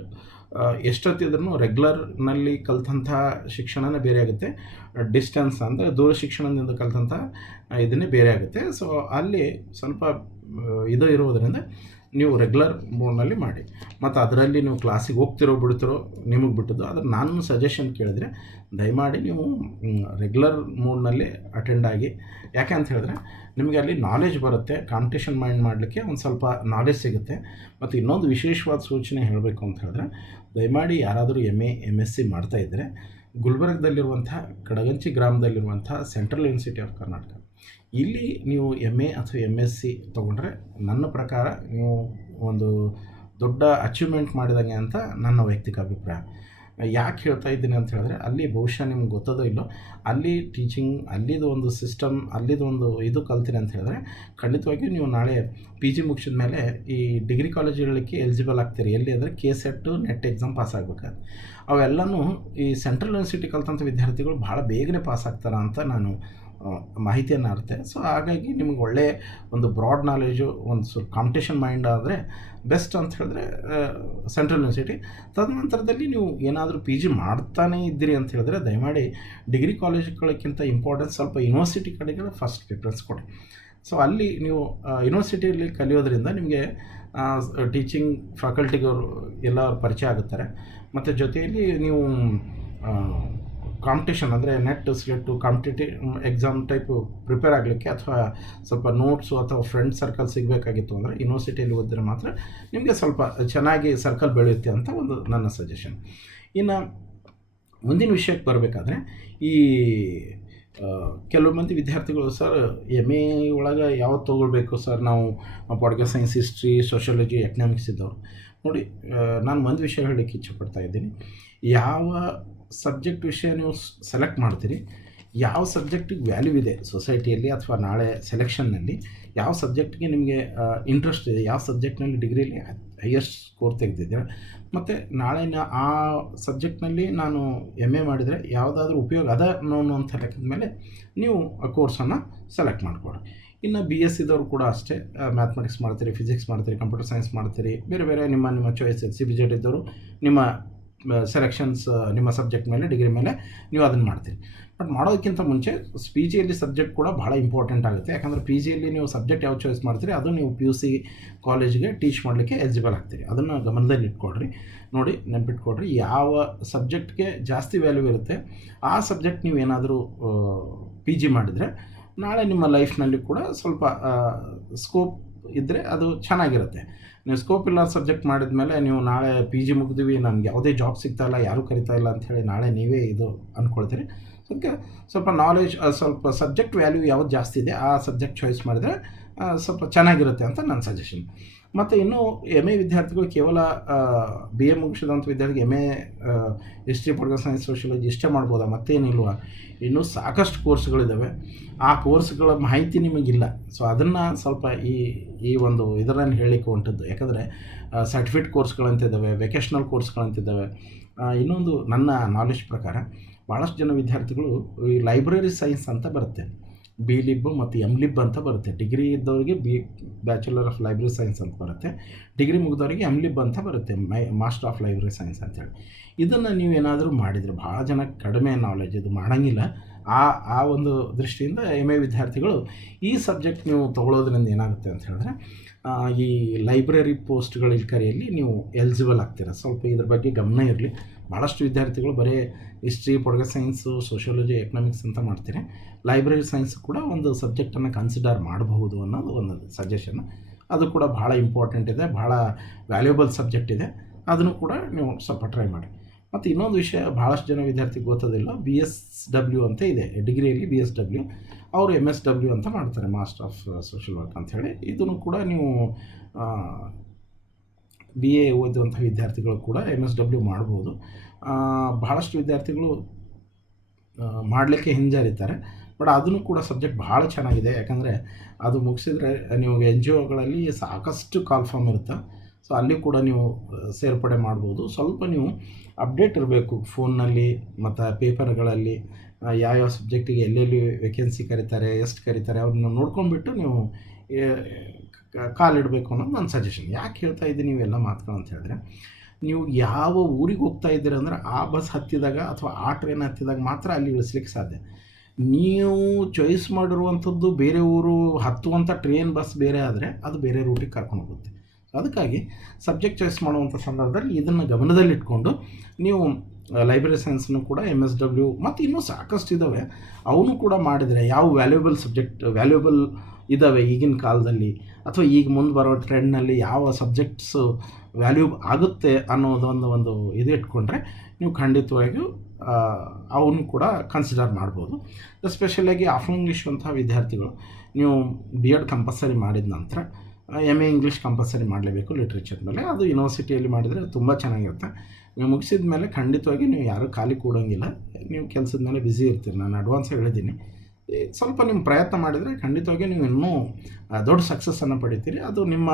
ಎಷ್ಟೊತ್ತಿದ್ರೂ ರೆಗ್ಯುಲರ್ನಲ್ಲಿ ಕಲಿತಂಥ ಶಿಕ್ಷಣನೇ ಬೇರೆ ಆಗುತ್ತೆ, ಡಿಸ್ಟೆನ್ಸ್ ಅಂದರೆ ದೂರ ಶಿಕ್ಷಣದಿಂದ ಕಲಿತಂಥ ಇದನ್ನೇ ಬೇರೆ ಆಗುತ್ತೆ. ಸೊ ಅಲ್ಲಿ ಸ್ವಲ್ಪ ಇದು ಇರೋದರಿಂದ ನೀವು ರೆಗ್ಯುಲರ್ ಮೋಡ್ನಲ್ಲಿ ಮಾಡಿ. ಮತ್ತು ಅದರಲ್ಲಿ ನೀವು ಕ್ಲಾಸಿಗೆ ಹೋಗ್ತಿರೋ ಬಿಡ್ತಿರೋ ನಿಮಗೆ ಬಿಟ್ಟದ್ದು. ಆದರೆ ನಾನು ಸಜೆಷನ್ ಕೇಳಿದ್ರೆ ದಯಮಾಡಿ ನೀವು ರೆಗ್ಯುಲರ್ ಮೋಡ್ನಲ್ಲಿ ಅಟೆಂಡ್ ಆಗಿ. ಯಾಕೆ ಅಂತ ಹೇಳಿದ್ರೆ ನಿಮಗೆ ಅಲ್ಲಿ ನಾಲೆಜ್ ಬರುತ್ತೆ, ಕಾಂಪಿಟೇಷನ್ ಮೈಂಡ್ ಮಾಡಲಿಕ್ಕೆ ಒಂದು ಸ್ವಲ್ಪ ನಾಲೆಜ್ ಸಿಗುತ್ತೆ. ಮತ್ತು ಇನ್ನೊಂದು ವಿಶೇಷವಾದ ಸೂಚನೆ ಹೇಳಬೇಕು ಅಂತ ಹೇಳಿದ್ರೆ, ದಯಮಾಡಿ ಯಾರಾದರೂ M A M S C ಮಾಡ್ತಾಯಿದ್ದರೆ ಗುಲ್ಬರ್ಗದಲ್ಲಿರುವಂಥ ಕಡಗಂಚಿ ಗ್ರಾಮದಲ್ಲಿರುವಂಥ ಸೆಂಟ್ರಲ್ ಯೂನಿವರ್ಸಿಟಿ ಆಫ್ ಕರ್ನಾಟಕ, ಇಲ್ಲಿ ನೀವು ಎಮ್ ಎ ಅಥವಾ ಎಮ್ ಎಸ್ ಸಿ ತೊಗೊಂಡ್ರೆ ನನ್ನ ಪ್ರಕಾರ ನೀವು ಒಂದು ದೊಡ್ಡ ಅಚೀವ್ಮೆಂಟ್ ಮಾಡಿದಂಗೆ ಅಂತ ನನ್ನ ವೈಯಕ್ತಿಕ ಅಭಿಪ್ರಾಯ. ಯಾಕೆ ಹೇಳ್ತಾ ಇದ್ದೀನಿ ಅಂತ ಹೇಳಿದ್ರೆ, ಅಲ್ಲಿ ಬಹುಶಃ ನಿಮ್ಗೆ ಗೊತ್ತದೋ ಇಲ್ಲೋ, ಅಲ್ಲಿ ಟೀಚಿಂಗ್, ಅಲ್ಲಿದು ಒಂದು ಸಿಸ್ಟಮ್, ಅಲ್ಲಿದು ಒಂದು ಇದು ಕಲ್ತೀನಿ ಅಂತ ಹೇಳಿದ್ರೆ ಖಂಡಿತವಾಗಿಯೂ ನೀವು ನಾಳೆ ಪಿ ಜಿ ಮುಗಿಸಿದ ಮೇಲೆ ಈ ಡಿಗ್ರಿ ಕಾಲೇಜುಗಳಿಗೆ ಎಲಿಜಿಬಲ್ ಆಗ್ತೀರಿ. ಎಲ್ಲಿ ಅಂದರೆ KCET ನೆಟ್ ಎಕ್ಸಾಮ್ ಪಾಸ್ ಆಗಬೇಕಾದ್ರೆ. ಅವೆಲ್ಲನೂ ಈ ಸೆಂಟ್ರಲ್ ಯೂನಿವರ್ಸಿಟಿ ಕಲ್ತಂಥ ವಿದ್ಯಾರ್ಥಿಗಳು ಭಾಳ ಬೇಗನೆ ಪಾಸ್ ಆಗ್ತಾರೆ ಅಂತ ನಾನು ಮಾಹಿತಿಯನ್ನು ಅರ್ತೆ. ಸೊ ಹಾಗಾಗಿ ನಿಮ್ಗೆ ಒಳ್ಳೆಯ ಒಂದು ಬ್ರಾಡ್ ನಾಲೆಜು, ಒಂದು ಸ್ವಲ್ಪ ಕಾಂಪಿಟೇಷನ್ ಮೈಂಡ್ ಆದರೆ ಬೆಸ್ಟ್ ಅಂತ ಹೇಳಿದ್ರೆ ಸೆಂಟ್ರಲ್ ಯೂನಿವರ್ಸಿಟಿ. ತದನಂತರದಲ್ಲಿ ನೀವು ಏನಾದರೂ ಪಿ ಜಿ ಮಾಡ್ತಾನೇ ಇದ್ದೀರಿ ಅಂತ ಹೇಳಿದ್ರೆ ದಯಮಾಡಿ ಡಿಗ್ರಿ ಕಾಲೇಜುಗಳಕ್ಕಿಂತ ಇಂಪಾರ್ಟೆನ್ಸ್ ಸ್ವಲ್ಪ ಯೂನಿವರ್ಸಿಟಿ ಕಡೆಗೆ ಫಸ್ಟ್ ಪ್ರಿಫರೆನ್ಸ್ ಕೊಡಿ. ಸೊ ಅಲ್ಲಿ ನೀವು ಯೂನಿವರ್ಸಿಟಿಯಲ್ಲಿ ಕಲಿಯೋದ್ರಿಂದ ನಿಮಗೆ ಟೀಚಿಂಗ್ ಫ್ಯಾಕಲ್ಟಿಗವರು ಎಲ್ಲ ಪರಿಚಯ ಆಗುತ್ತಾರೆ. ಮತ್ತು ಜೊತೆಯಲ್ಲಿ ನೀವು ಕಾಂಪಿಟೇಷನ್ ಅಂದರೆ net SLET competitive exam type prepare ಆಗಲಿಕ್ಕೆ ಅಥವಾ ಸ್ವಲ್ಪ ನೋಟ್ಸು ಅಥವಾ ಫ್ರೆಂಡ್ ಸರ್ಕಲ್ ಸಿಗಬೇಕಾಗಿತ್ತು ಅಂದರೆ ಯೂನಿವರ್ಸಿಟಿಯಲ್ಲಿ ಓದಿದ್ರೆ ಮಾತ್ರ ನಿಮಗೆ ಸ್ವಲ್ಪ ಚೆನ್ನಾಗಿ ಸರ್ಕಲ್ ಬೆಳೆಯುತ್ತೆ ಅಂತ ಒಂದು ನನ್ನ ಸಜೆಷನ್. ಇನ್ನು ಮುಂದಿನ ವಿಷಯಕ್ಕೆ ಬರಬೇಕಾದ್ರೆ ಈ ಕೆಲವು ಮಂದಿ ವಿದ್ಯಾರ್ಥಿಗಳು, ಸರ್ ಎಮ್ ಎ ಒಳಗೆ ಯಾವತ್ತು ತೊಗೊಳ್ಬೇಕು ಸರ್ ನಾವು political science, history, sociology, economics ಇದ್ದವರು. ನೋಡಿ, ನಾನು ಒಂದು ವಿಷಯ ಹೇಳಲಿಕ್ಕೆ ಇಚ್ಛೆಪಡ್ತಾ ಇದ್ದೀನಿ. ಯಾವ ಸಬ್ಜೆಕ್ಟ್ ವಿಷಯ ನೀವು ಸೆಲೆಕ್ಟ್ ಮಾಡ್ತೀರಿ, ಯಾವ ಸಬ್ಜೆಕ್ಟಿಗೆ ವ್ಯಾಲ್ಯೂ ಇದೆ ಸೊಸೈಟಿಯಲ್ಲಿ ಅಥವಾ ನಾಳೆ ಸೆಲೆಕ್ಷನ್ನಲ್ಲಿ, ಯಾವ ಸಬ್ಜೆಕ್ಟ್ಗೆ ನಿಮಗೆ ಇಂಟ್ರೆಸ್ಟ್ ಇದೆ, ಯಾವ ಸಬ್ಜೆಕ್ಟ್ನಲ್ಲಿ ಡಿಗ್ರಿಲಿ ಹೈಯೆಸ್ಟ್ ಸ್ಕೋರ್ ತೆಗೆದಿದ್ದೀರ, ಮತ್ತು ನಾಳೆ ಆ ಸಬ್ಜೆಕ್ಟ್ನಲ್ಲಿ ನಾನು ಎಮ್ ಎ ಮಾಡಿದರೆ ಯಾವುದಾದ್ರೂ ಉಪಯೋಗ ಅದ ನೋನು ಅಂತ ಲೆಕ್ಕದ ಮೇಲೆ ನೀವು ಆ ಕೋರ್ಸನ್ನು ಸೆಲೆಕ್ಟ್ ಮಾಡಿಕೊಡ್ರಿ. ಇನ್ನು ಬಿ ಎಸ್ ಇದ್ದವರು ಕೂಡ ಅಷ್ಟೇ, ಮ್ಯಾಥಮೆಟಿಕ್ಸ್ ಮಾಡ್ತೀರಿ, ಫಿಸಿಕ್ಸ್ ಮಾಡ್ತೀರಿ, ಕಂಪ್ಯೂಟರ್ ಸೈನ್ಸ್ ಮಾಡ್ತೀರಿ, ಬೇರೆ ಬೇರೆ ನಿಮ್ಮ ಚಾಯ್ಸ್. CBZ ಇದ್ದವರು ನಿಮ್ಮ ಸೆಲೆಕ್ಷನ್ಸ್ ನಿಮ್ಮ ಸಬ್ಜೆಕ್ಟ್ ಮೇಲೆ, ಡಿಗ್ರಿ ಮೇಲೆ ನೀವು ಅದನ್ನು ಮಾಡ್ತೀರಿ. ಬಟ್ ಮಾಡೋದಕ್ಕಿಂತ ಮುಂಚೆ ಪಿ ಜಿಯಲ್ಲಿ ಸಬ್ಜೆಕ್ಟ್ ಕೂಡ ಭಾಳ ಇಂಪಾರ್ಟೆಂಟ್ ಆಗುತ್ತೆ. ಯಾಕಂದರೆ ಪಿ ಜಿಯಲ್ಲಿ ನೀವು ಸಬ್ಜೆಕ್ಟ್ ಯಾವ ಚಾಯ್ಸ್ ಮಾಡ್ತೀರಿ ಅದು ನೀವು PUC ಕಾಲೇಜ್ಗೆ ಟೀಚ್ ಮಾಡಲಿಕ್ಕೆ ಎಲಿಜಿಬಲ್ ಆಗ್ತೀರಿ. ಅದನ್ನು ಗಮನದಲ್ಲಿ ಇಟ್ಕೊಡ್ರಿ. ನೋಡಿ, ನೆನಪಿಟ್ಕೊಡ್ರಿ, ಯಾವ ಸಬ್ಜೆಕ್ಟ್ಗೆ ಜಾಸ್ತಿ ವ್ಯಾಲ್ಯೂ ಇರುತ್ತೆ ಆ ಸಬ್ಜೆಕ್ಟ್ ನೀವು ಏನಾದರೂ PG ಮಾಡಿದರೆ ನಾಳೆ ನಿಮ್ಮ ಲೈಫ್ನಲ್ಲಿ ಕೂಡ ಸ್ವಲ್ಪ ಸ್ಕೋಪ್ ಇದ್ದರೆ ಅದು ಚೆನ್ನಾಗಿರುತ್ತೆ. ನೀವು ಸ್ಕೋಪ್ ಇಲ್ಲ ಸಬ್ಜೆಕ್ಟ್ ಮಾಡಿದ ಮೇಲೆ ನೀವು ನಾಳೆ PG ಮುಗಿದ್ವಿ, ನನಗೆ ಯಾವುದೇ ಜಾಬ್ ಸಿಗ್ತಾಯಿಲ್ಲ, ಯಾರೂ ಕರಿತಾ ಇಲ್ಲ ಅಂಥೇಳಿ ನಾಳೆ ನೀವೇ ಇದು ಅಂದ್ಕೊಳ್ತೀರಿ. ಅದಕ್ಕೆ ಸ್ವಲ್ಪ ನಾಲೆಜ್, ಸ್ವಲ್ಪ ಸಬ್ಜೆಕ್ಟ್ ವ್ಯಾಲ್ಯೂ ಯಾವ್ದು ಜಾಸ್ತಿ ಇದೆ ಆ ಸಬ್ಜೆಕ್ಟ್ ಚಾಯ್ಸ್ ಮಾಡಿದರೆ ಸ್ವಲ್ಪ ಚೆನ್ನಾಗಿರುತ್ತೆ ಅಂತ ನನ್ನ ಸಜೆಷನ್. ಮತ್ತು ಇನ್ನೂ ಎಮ್ ಎ ವಿದ್ಯಾರ್ಥಿಗಳು ಕೇವಲ BA ಮುಗಿಸಿದಂಥ ವಿದ್ಯಾರ್ಥಿಗೆ M A history, political science, sociology ಇಷ್ಟೇ ಮಾಡ್ಬೋದಾ? ಮತ್ತೇನಿಲ್ವ? ಇನ್ನೂ ಸಾಕಷ್ಟು ಕೋರ್ಸ್ಗಳಿದ್ದಾವೆ. ಆ ಕೋರ್ಸ್ಗಳ ಮಾಹಿತಿ ನಿಮಗಿಲ್ಲ. ಸೊ ಅದನ್ನು ಸ್ವಲ್ಪ ಈ ಒಂದು ಇದರಲ್ಲಿ ಹೇಳಲಿಕ್ಕೆ ಹೊಂಟದ್ದು. ಯಾಕಂದರೆ ಸರ್ಟಿಫಿಕೇಟ್ ಕೋರ್ಸ್ಗಳಂತಿದ್ದಾವೆ, ವೆಕೇಷ್ನಲ್ ಕೋರ್ಸ್ಗಳಂತಿದ್ದಾವೆ. ಇನ್ನೊಂದು ನನ್ನ ನಾಲೆಜ್ ಪ್ರಕಾರ ಭಾಳಷ್ಟು ಜನ ವಿದ್ಯಾರ್ಥಿಗಳು ಈ ಲೈಬ್ರರಿ ಸೈನ್ಸ್ ಅಂತ ಬರುತ್ತೆ, BLib ಮತ್ತು MLib ಅಂತ ಬರುತ್ತೆ. ಡಿಗ್ರಿ ಇದ್ದವರಿಗೆ ಬ್ಯಾಚುಲರ್ ಆಫ್ ಲೈಬ್ರರಿ ಸೈನ್ಸ್ ಅಂತ ಬರುತ್ತೆ, ಡಿಗ್ರಿ ಮುಗಿದವರಿಗೆ MLib ಅಂತ ಬರುತ್ತೆ, ಮಾಸ್ಟರ್ ಆಫ್ ಲೈಬ್ರರಿ ಸೈನ್ಸ್ ಅಂತೇಳಿ. ಇದನ್ನು ನೀವು ಏನಾದರೂ ಮಾಡಿದರೆ, ಭಾಳ ಜನ ಕಡಿಮೆ ನಾಲೆಜ್ ಇದು ಮಾಡೋಂಗಿಲ್ಲ. ಆ ಒಂದು ದೃಷ್ಟಿಯಿಂದ MA ವಿದ್ಯಾರ್ಥಿಗಳು ಈ ಸಬ್ಜೆಕ್ಟ್ ನೀವು ತೊಗೊಳೋದ್ರಿಂದ ಏನಾಗುತ್ತೆ ಅಂತ ಹೇಳಿದ್ರೆ ಈ ಲೈಬ್ರರಿ ಪೋಸ್ಟ್ಗಳ ಕರೆಯಲ್ಲಿ ನೀವು ಎಲಿಜಿಬಲ್ ಆಗ್ತೀರ. ಸ್ವಲ್ಪ ಇದ್ರ ಬಗ್ಗೆ ಗಮನ ಇರಲಿ. ಭಾಳಷ್ಟು ವಿದ್ಯಾರ್ಥಿಗಳು ಬರೀ history, political science, sociology, economics ಅಂತ ಮಾಡ್ತಾರೆ. ಲೈಬ್ರರಿ ಸೈನ್ಸ್ ಕೂಡ ಒಂದು ಸಬ್ಜೆಕ್ಟನ್ನು ಕನ್ಸಿಡರ್ ಮಾಡಬಹುದು ಅನ್ನೋದು ಒಂದು ಸಜೆಷನ್. ಅದು ಕೂಡ ಭಾಳ ಇಂಪಾರ್ಟೆಂಟ್ ಇದೆ, ಭಾಳ ವ್ಯಾಲ್ಯೂಬಲ್ ಸಬ್ಜೆಕ್ಟ್ ಇದೆ. ಅದನ್ನು ಕೂಡ ನೀವು ಸ್ವಲ್ಪ ಟ್ರೈ ಮಾಡಿ. ಮತ್ತು ಇನ್ನೊಂದು ವಿಷಯ ಭಾಳಷ್ಟು ಜನ ವಿದ್ಯಾರ್ಥಿಗೆ ಗೊತ್ತೋದಿಲ್ಲ, BSW ಅಂತ ಇದೆ ಡಿಗ್ರಿಯಲ್ಲಿ. BSW ಅವರು MSW ಅಂತ ಮಾಡ್ತಾರೆ, ಮಾಸ್ಟರ್ ಆಫ್ ಸೋಷಿಯಲ್ ವರ್ಕ್ ಅಂಥೇಳಿ. ಇದನ್ನು ಕೂಡ ನೀವು BA ಓದುವಂಥ ವಿದ್ಯಾರ್ಥಿಗಳು ಕೂಡ MSW ಮಾಡ್ಬೋದು. ಭಾಳಷ್ಟು ವಿದ್ಯಾರ್ಥಿಗಳು ಮಾಡಲಿಕ್ಕೆ ಹಿಂಜರಿತಾರೆ. ಬಟ್ ಅದನ್ನು ಕೂಡ ಸಬ್ಜೆಕ್ಟ್ ಭಾಳ ಚೆನ್ನಾಗಿದೆ. ಯಾಕಂದರೆ ಅದು ಮುಗಿಸಿದ್ರೆ ನೀವು NGOಗಳಲ್ಲಿ ಸಾಕಷ್ಟು ಕಾಲ್ ಫಾರ್ಮ್ ಇರುತ್ತೆ. ಸೊ ಅಲ್ಲಿ ಕೂಡ ನೀವು ಸೇರ್ಪಡೆ ಮಾಡ್ಬೋದು. ಸ್ವಲ್ಪ ನೀವು ಅಪ್ಡೇಟ್ ಇರಬೇಕು ಫೋನ್ನಲ್ಲಿ ಮತ್ತು ಪೇಪರ್ಗಳಲ್ಲಿ, ಯಾವ್ಯಾವ ಸಬ್ಜೆಕ್ಟಿಗೆ ಎಲ್ಲೆಲ್ಲಿ ವೇಕೆನ್ಸಿ ಕರೀತಾರೆ, ಎಷ್ಟು ಕರೀತಾರೆ, ಅವ್ರನ್ನ ನೋಡ್ಕೊಂಡ್ಬಿಟ್ಟು ನೀವು ಕಾಲಿಡಬೇಕು ಅನ್ನೋದು ನನ್ನ ಸಜೆಷನ್. ಯಾಕೆ ಹೇಳ್ತಾ ಇದ್ದೀನಿ ನೀವೆಲ್ಲ ಮಾತುಗಳು ಅಂತ ಹೇಳಿದ್ರೆ, ನೀವು ಯಾವ ಊರಿಗೆ ಹೋಗ್ತಾ ಇದ್ದೀರ ಅಂದರೆ ಆ ಬಸ್ ಹತ್ತಿದಾಗ ಅಥವಾ ಆ ಟ್ರೈನ್ ಹತ್ತಿದಾಗ ಮಾತ್ರ ಅಲ್ಲಿ ಇಳಿಸ್ಲಿಕ್ಕೆ ಸಾಧ್ಯ. ನೀವು ಚಾಯ್ಸ್ ಮಾಡಿರುವಂಥದ್ದು ಬೇರೆ ಊರು, ಹತ್ತುವಂಥ ಟ್ರೈನ್ ಬಸ್ ಬೇರೆ ಆದರೆ ಅದು ಬೇರೆ ರೂಟಿಗೆ ಕರ್ಕೊಂಡು ಹೋಗುತ್ತೆ. ಅದಕ್ಕಾಗಿ ಸಬ್ಜೆಕ್ಟ್ ಚಾಯ್ಸ್ ಮಾಡುವಂಥ ಸಂದರ್ಭದಲ್ಲಿ ಇದನ್ನು ಗಮನದಲ್ಲಿಟ್ಕೊಂಡು ನೀವು ಲೈಬ್ರರಿ ಸೈನ್ಸ್ನು ಕೂಡ MSW ಮತ್ತು ಇನ್ನೂ ಸಾಕಷ್ಟು ಇದ್ದಾವೆ, ಅವನು ಕೂಡ ಮಾಡಿದರೆ ಯಾವ ವ್ಯಾಲ್ಯೂಬಲ್ ಸಬ್ಜೆಕ್ಟ್ ವ್ಯಾಲ್ಯೂಬಲ್ ಇದ್ದಾವೆ ಈಗಿನ ಕಾಲದಲ್ಲಿ, ಅಥವಾ ಈಗ ಮುಂದೆ ಬರೋ ಟ್ರೆಂಡ್ನಲ್ಲಿ ಯಾವ ಸಬ್ಜೆಕ್ಟ್ಸು ವ್ಯಾಲ್ಯೂ ಆಗುತ್ತೆ ಅನ್ನೋದೊಂದು ಒಂದು ಇದು ಇಟ್ಕೊಂಡ್ರೆ ನೀವು ಖಂಡಿತವಾಗಿಯೂ ಅವನು ಕೂಡ ಕನ್ಸಿಡರ್ ಮಾಡ್ಬೋದು. ಎಸ್ಪೆಷಲಾಗಿ ಆಫ್ಟರ್ ಇಂಗ್ಲೀಷ್ ಅಂಥ ವಿದ್ಯಾರ್ಥಿಗಳು ನೀವು B.Ed ಕಂಪಲ್ಸರಿ ಮಾಡಿದ ನಂತರ MA ಇಂಗ್ಲೀಷ್ ಕಂಪಲ್ಸರಿ ಮಾಡಲೇಬೇಕು ಲಿಟ್ರೇಚರ್ ಮೇಲೆ. ಅದು ಯೂನಿವರ್ಸಿಟಿಯಲ್ಲಿ ಮಾಡಿದರೆ ತುಂಬ ಚೆನ್ನಾಗಿರುತ್ತೆ. ನೀವು ಮುಗಿಸಿದ ಮೇಲೆ ಖಂಡಿತವಾಗಿ ನೀವು ಯಾರೂ ಖಾಲಿ ಕೂಡೋಂಗಿಲ್ಲ, ನೀವು ಕೆಲಸದ ಮೇಲೆ ಬ್ಯುಸಿ ಇರ್ತೀರಿ. ನಾನು ಅಡ್ವಾನ್ಸ್ ಹೇಳಿದ್ದೀನಿ. ಸ್ವಲ್ಪ ನಿಮ್ಮ ಪ್ರಯತ್ನ ಮಾಡಿದರೆ ಖಂಡಿತವಾಗಿ ನೀವು ಇನ್ನೂ ದೊಡ್ಡ ಸಕ್ಸಸ್ಸನ್ನು ಪಡಿತೀರಿ. ಅದು ನಿಮ್ಮ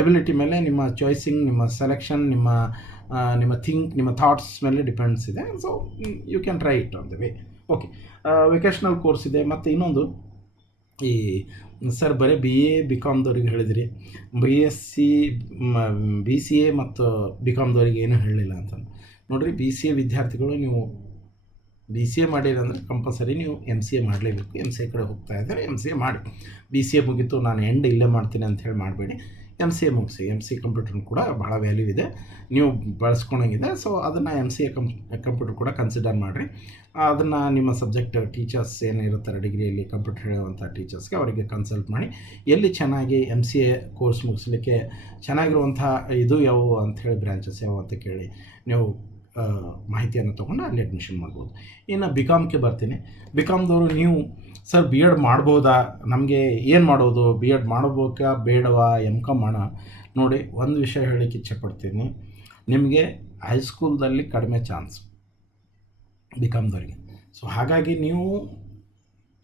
ಎಬಿಲಿಟಿ ಮೇಲೆ, ನಿಮ್ಮ ಚಾಯ್ಸಿಂಗ್, ನಿಮ್ಮ ಸೆಲೆಕ್ಷನ್, ನಿಮ್ಮ ಥಾಟ್ಸ್ ಮೇಲೆ ಡಿಪೆಂಡ್ಸ್ ಇದೆ. So you can try it on the way. Okay, vocational course ಇದೆ. ಮತ್ತು ಇನ್ನೊಂದು, ಈ ಸರ್ ಬರೀ BA BComದವ್ರಿಗೆ ಹೇಳಿದಿರಿ, BSc BCA ಮತ್ತು BComದವ್ರಿಗೆ ಏನೂ ಹೇಳಲಿಲ್ಲ ಅಂತ. ನೋಡಿರಿ, BCA ವಿದ್ಯಾರ್ಥಿಗಳು ನೀವು BCA ಮಾಡಿರಂದರೆ ಕಂಪಲ್ಸರಿ ನೀವು MCA ಮಾಡಲೇಬೇಕು. MCA ಕಡೆ ಹೋಗ್ತಾ ಇದ್ದಾರೆ, MCA ಮಾಡಿ. BCA ಮುಗೀತು ನಾನು ಇಲ್ಲೇ ಮಾಡ್ತೀನಿ ಅಂತ ಹೇಳಿ ಮಾಡಬೇಡಿ. MCA ಮುಗಿಸಿ. MCA ಕಂಪ್ಯೂಟರ್ ಕೂಡ ಬಹಳ ವ್ಯಾಲ್ಯೂ ಇದೆ, ನೀವು ಬಳಸ್ಕೊಳಂಗಿದೆ. ಸೊ ಅದನ್ನು MCA ಕಂಪ್ಯೂಟರ್ ಕೂಡ ಕನ್ಸಿಡರ್ ಮಾಡಿರಿ. ಅದನ್ನು ನಿಮ್ಮ ಸಬ್ಜೆಕ್ಟ್ ಟೀಚರ್ಸ್ ಏನಿರ್ತಾರೆ ಡಿಗ್ರಿಯಲ್ಲಿ ಕಂಪ್ಯೂಟರ್ ಹೇಳುವಂಥ ಟೀಚರ್ಸ್ಗೆ ಅವರಿಗೆ ಕನ್ಸಲ್ಟ್ ಮಾಡಿ ಎಲ್ಲಿ ಚೆನ್ನಾಗಿ MCA ಕೋರ್ಸ್ ಮುಗಿಸ್ಲಿಕ್ಕೆ ಚೆನ್ನಾಗಿರುವಂಥ ಇದು ಯಾವುವು ಅಂಥೇಳಿ ಬ್ರ್ಯಾಂಚಸ್ ಯಾವುವು ಅಂತ ಕೇಳಿ ನೀವು ಮಾಹಿತಿಯನ್ನು ತೊಗೊಂಡು ಅಲ್ಲಿ ಅಡ್ಮಿಷನ್ ಮಾಡ್ಬೋದು. ಇನ್ನು BComಗೆ ಬರ್ತೀನಿ. BComದವರು ನೀವು ಸರ್ B.Ed ಮಾಡ್ಬೋದಾ, ನಮಗೆ ಏನು ಮಾಡೋದು, B.Ed ಮಾಡಬೇಕಾ ಬೇಡವಾ, MCom ಮಾಡೋಣ? ನೋಡಿ, ಒಂದು ವಿಷಯ ಹೇಳಲಿಕ್ಕೆ ಇಚ್ಛೆಪಡ್ತೀನಿ. ನಿಮಗೆ ಹೈಸ್ಕೂಲ್ದಲ್ಲಿ ಕಡಿಮೆ ಚಾನ್ಸ್ BComದವರಿಗೆ. ಸೊ ಹಾಗಾಗಿ ನೀವು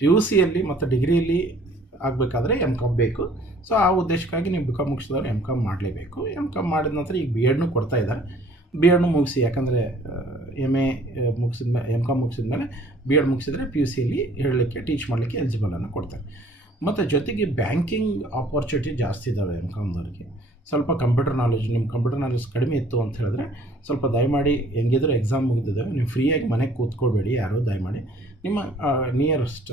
PUCಯಲ್ಲಿ ಮತ್ತು ಡಿಗ್ರಿಯಲ್ಲಿ ಆಗಬೇಕಾದ್ರೆ MCom ಬೇಕು. ಸೊ ಆ ಉದ್ದೇಶಕ್ಕಾಗಿ ನೀವು BCom ಮುಗಿಸಿದವರು MCom ಮಾಡಲೇಬೇಕು. MCom ಮಾಡಿದ ನಂತರ ಈಗ B.Edನೂ ಕೊಡ್ತಾ ಇದ್ದಾರೆ. B.Edನೂ ಮುಗಿಸಿ, ಯಾಕಂದರೆ MA ಮುಗಿಸಿದ ಮೇಲೆ MCom ಮುಗಿಸಿದ ಮೇಲೆ B.Ed ಮುಗಿಸಿದರೆ PUCಯಲ್ಲಿ ಹೇಳಲಿಕ್ಕೆ ಟೀಚ್ ಮಾಡಲಿಕ್ಕೆ ಎಲಿಜಿಬಲನ್ನು ಕೊಡ್ತಾರೆ. ಮತ್ತು ಜೊತೆಗೆ ಬ್ಯಾಂಕಿಂಗ್ ಆಪರ್ಚುನಿಟಿ ಜಾಸ್ತಿ ಇದ್ದಾವೆ MComದವ್ರಿಗೆ. ಸ್ವಲ್ಪ ಕಂಪ್ಯೂಟರ್ ನಾಲೆಜ್, ನಿಮ್ಮ ಕಂಪ್ಯೂಟರ್ ನಾಲೆಜ್ ಕಡಿಮೆ ಇತ್ತು ಅಂತ ಹೇಳಿದ್ರೆ ಸ್ವಲ್ಪ ದಯಮಾಡಿ ಹೆಂಗಿದ್ರು ಎಕ್ಸಾಮ್ ಮುಗಿದಿದ್ದಾವೆ, ನೀವು ಫ್ರೀಯಾಗಿ ಮನೆಗೆ ಕೂತ್ಕೊಳ್ಬೇಡಿ ಯಾರು. ದಯಮಾಡಿ ನಿಮ್ಮ ನಿಯರೆಸ್ಟ್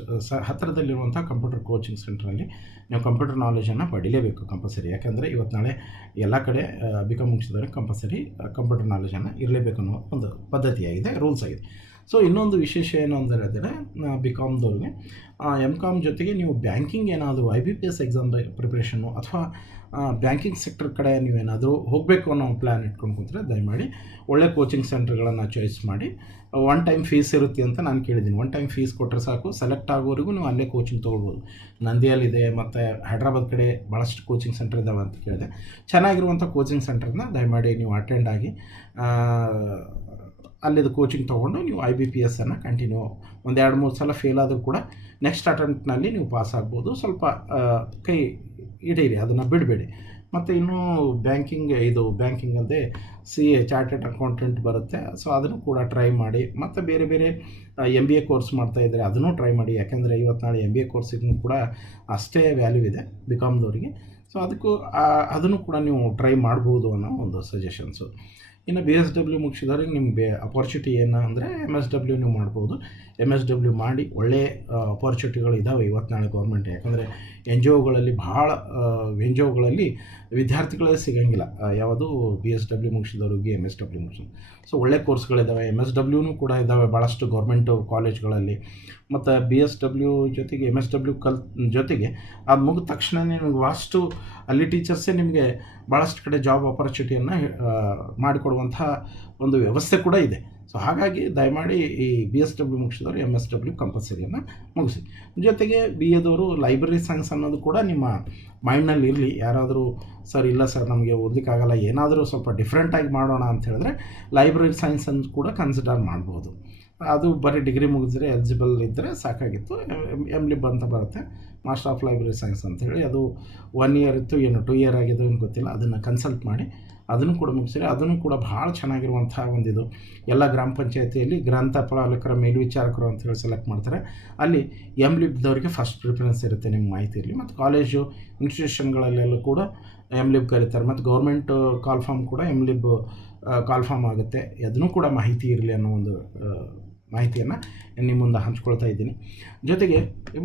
ಹತ್ತಿರದಲ್ಲಿರುವಂಥ ಕಂಪ್ಯೂಟರ್ ಕೋಚಿಂಗ್ ಸೆಂಟ್ರಲ್ಲಿ ನೀವು ಕಂಪ್ಯೂಟರ್ ನಾಲೆಜನ್ನು ಪಡಿಲೇಬೇಕು ಕಂಪಲ್ಸರಿ. ಯಾಕಂದರೆ ಇವತ್ತು ನಾಳೆ ಎಲ್ಲ ಕಡೆ BCom ಮುಗಿಸಿದವರು ಕಂಪಲ್ಸರಿ ಕಂಪ್ಯೂಟರ್ ನಾಲೆಜನ್ನು ಇರಲೇಬೇಕು ಅನ್ನೋ ಒಂದು ಪದ್ಧತಿಯಾಗಿದೆ, ರೂಲ್ಸ್ ಆಗಿದೆ. ಸೊ ಇನ್ನೊಂದು ವಿಶೇಷ ಏನು ಅಂತ ಹೇಳಿದ್ರೆ BComದವ್ರಿಗೆ MCom ಜೊತೆಗೆ ನೀವು ಬ್ಯಾಂಕಿಂಗ್ ಏನಾದರೂ IBPS ಎಕ್ಸಾಮ್ ಪ್ರಿಪ್ರೇಷನ್ನು ಅಥವಾ ಬ್ಯಾಂಕಿಂಗ್ ಸೆಕ್ಟರ್ ಕಡೆ ನೀವೇನಾದರೂ ಹೋಗಬೇಕು ಅನ್ನೋ ಪ್ಲ್ಯಾನ್ ಇಟ್ಕೊಂಡು ಕೂತ್ರೆ ದಯಮಾಡಿ ಒಳ್ಳೆ ಕೋಚಿಂಗ್ ಸೆಂಟರ್ಗಳನ್ನು ಚಾಯ್ಸ್ ಮಾಡಿ. ಒನ್ ಟೈಮ್ ಫೀಸ್ ಇರುತ್ತೆ ಅಂತ ನಾನು ಕೇಳಿದ್ದೀನಿ. ಒನ್ ಟೈಮ್ ಫೀಸ್ ಕೊಟ್ಟರೆ ಸಾಕು, ಸೆಲೆಕ್ಟ್ ಆಗೋವರೆಗೂ ನೀವು ಅಲ್ಲೇ ಕೋಚಿಂಗ್ ತೊಗೊಳ್ಬೋದು. ನಂದಿಯಲ್ಲಿದೆ ಮತ್ತು ಹೈದ್ರಾಬಾದ್ ಕಡೆ ಭಾಳಷ್ಟು ಕೋಚಿಂಗ್ ಸೆಂಟರ್ ಇದ್ದಾವೆ ಅಂತ ಕೇಳಿದೆ. ಚೆನ್ನಾಗಿರುವಂಥ ಕೋಚಿಂಗ್ ಸೆಂಟರ್ನ ದಯಮಾಡಿ ನೀವು ಅಟೆಂಡ್ ಆಗಿ ಅಲ್ಲಿದ್ದು ಕೋಚಿಂಗ್ ತೊಗೊಂಡು ನೀವು IBPSನ್ನು ಕಂಟಿನ್ಯೂ ಒಂದು 2-3 ಸಲ ಫೇಲ್ ಆದರೂ ಕೂಡ ನೆಕ್ಸ್ಟ್ ಅಟೆಂಪ್ಟ್ನಲ್ಲಿ ನೀವು ಪಾಸ್ ಆಗ್ಬೋದು. ಸ್ವಲ್ಪ ಕೈ ಹಿಡೀರಿ, ಅದನ್ನು ಬಿಡಬೇಡಿ. ಮತ್ತು ಇನ್ನೂ ಬ್ಯಾಂಕಿಂಗ್ ಅಲ್ಲದೆ CA ಚಾರ್ಟೆಡ್ ಅಕೌಂಟೆಂಟ್ ಬರುತ್ತೆ. ಸೊ ಅದನ್ನು ಕೂಡ ಟ್ರೈ ಮಾಡಿ. ಮತ್ತು ಬೇರೆ ಬೇರೆ MBA ಕೋರ್ಸ್ ಮಾಡ್ತಾಯಿದ್ದಾರೆ, ಅದನ್ನು ಟ್ರೈ ಮಾಡಿ. ಯಾಕೆಂದರೆ ಇವತ್ತು ನಾಳೆ MBA ಕೋರ್ಸಿಗೂ ಕೂಡ ಅಷ್ಟೇ ವ್ಯಾಲ್ಯೂ ಇದೆ BComದವರಿಗೆ. ಸೊ ಅದನ್ನು ಕೂಡ ನೀವು ಟ್ರೈ ಮಾಡ್ಬೋದು ಅನ್ನೋ ಒಂದು ಸಜೆಷನ್ಸು. ಇನ್ನು BSW ಮುಗಿಸಿದವ್ರಿಗೆ ನಿಮಗೆ ಅಪಾರ್ಚುನಿಟಿ ಏನು ಅಂದರೆ MSW ನೀವು ಮಾಡ್ಬೋದು. MSW ಮಾಡಿ ಒಳ್ಳೆಯ ಅಪಾರ್ಚುನಿಟಿಗಳು ಇದ್ದಾವೆ ಇವತ್ತು ನಾಳೆ ಗೌರ್ಮೆಂಟ್. ಯಾಕಂದರೆ NGOಗಳಲ್ಲಿ ಭಾಳ NGOಗಳಲ್ಲಿ ವಿದ್ಯಾರ್ಥಿಗಳೇ ಸಿಗೋಂಗಿಲ್ಲ, ಯಾವುದು BSW ಮುಗಿಸಿದವ್ರಿಗೆ MSW ಮುಗಿಸಿದ್ರು. ಸೊ ಒಳ್ಳೆ ಕೋರ್ಸ್ಗಳಿದ್ದಾವೆ, MSWನೂ ಕೂಡ ಇದ್ದಾವೆ ಭಾಳಷ್ಟು ಗೌರ್ಮೆಂಟು ಕಾಲೇಜ್ಗಳಲ್ಲಿ. ಮತ್ತು BSW ಜೊತೆಗೆ MSW ಜೊತೆಗೆ ಅದು ಮುಗಿದ ತಕ್ಷಣ ನಿಮಗೆ ಭಾಳಷ್ಟು ಅಲ್ಲಿ ಟೀಚರ್ಸೇ ನಿಮಗೆ ಭಾಳಷ್ಟು ಕಡೆ ಜಾಬ್ ಆಪರ್ಚುನಿಟಿಯನ್ನು ಮಾಡಿಕೊಡುವಂಥ ಒಂದು ವ್ಯವಸ್ಥೆ ಕೂಡ ಇದೆ. ಸೊ ಹಾಗಾಗಿ ದಯಮಾಡಿ ಈ BSW ಮುಗಿಸಿದವರು MSW ಕಂಪಲ್ಸರಿಯನ್ನು ಮುಗಿಸಿ. ಜೊತೆಗೆ BAದವರು ಲೈಬ್ರರಿ ಸೈನ್ಸ್ ಅನ್ನೋದು ಕೂಡ ನಿಮ್ಮ ಮೈಂಡ್ನಲ್ಲಿ ಇರಲಿ. ಯಾರಾದರೂ ಸರ್ ಇಲ್ಲ ಸರ್ ನಮಗೆ ಓದಲಿಕ್ಕಾಗಲ್ಲ, ಏನಾದರೂ ಸ್ವಲ್ಪ ಡಿಫ್ರೆಂಟಾಗಿ ಮಾಡೋಣ ಅಂತ ಹೇಳಿದ್ರೆ ಲೈಬ್ರರಿ ಸೈನ್ಸನ್ನು ಕೂಡ ಕನ್ಸಿಡರ್ ಮಾಡ್ಬೋದು. ಅದು ಬರೀ ಡಿಗ್ರಿ ಮುಗಿದ್ರೆ ಎಲಿಜಿಬಲ್ ಇದ್ದರೆ ಸಾಕಾಗಿತ್ತು. MLib ಅಂತ ಬರುತ್ತೆ, ಮಾಸ್ಟರ್ ಆಫ್ ಲೈಬ್ರರಿ ಸೈನ್ಸ್ ಅಂತೇಳಿ. ಅದು 1 ಇಯರ್ ಇತ್ತು, ಏನು 2 ಇಯರ್ ಆಗಿದೆ ಏನು ಗೊತ್ತಿಲ್ಲ. ಅದನ್ನು ಕನ್ಸಲ್ಟ್ ಮಾಡಿ ಅದನ್ನು ಕೂಡ ಮುಗಿಸಿರಿ. ಅದನ್ನು ಕೂಡ ಭಾಳ ಚೆನ್ನಾಗಿರುವಂಥ ಒಂದಿದು. ಎಲ್ಲ ಗ್ರಾಮ ಪಂಚಾಯತಿಯಲ್ಲಿ ಗ್ರಂಥಪಾಲಕರ ಮೇಲ್ವಿಚಾರಕರು ಅಂತೇಳಿ ಸೆಲೆಕ್ಟ್ ಮಾಡ್ತಾರೆ. ಅಲ್ಲಿ MLibದವರಿಗೆ ಫಸ್ಟ್ ಪ್ರಿಫರೆನ್ಸ್ ಇರುತ್ತೆ, ನಿಮ್ಮ ಮಾಹಿತಿ ಇರಲಿ. ಮತ್ತು ಕಾಲೇಜು ಇನ್ಸ್ಟಿಟ್ಯೂಷನ್ಗಳಲ್ಲೆಲ್ಲ ಕೂಡ MLib ಕರೀತಾರೆ. ಮತ್ತು ಗೌರ್ಮೆಂಟ್ ಕಾಲ್ಫಾರ್ಮ್ ಕೂಡ MLib ಕಾಲ್ಫಾರ್ಮ್ ಆಗುತ್ತೆ. ಅದನ್ನು ಕೂಡ ಮಾಹಿತಿ ಇರಲಿ ಅನ್ನೋ ಒಂದು ಮಾಹಿತಿಯನ್ನು ನಿಮ್ಮ ಮುಂದೆ ಹಂಚ್ಕೊಳ್ತಾ ಇದ್ದೀನಿ. ಜೊತೆಗೆ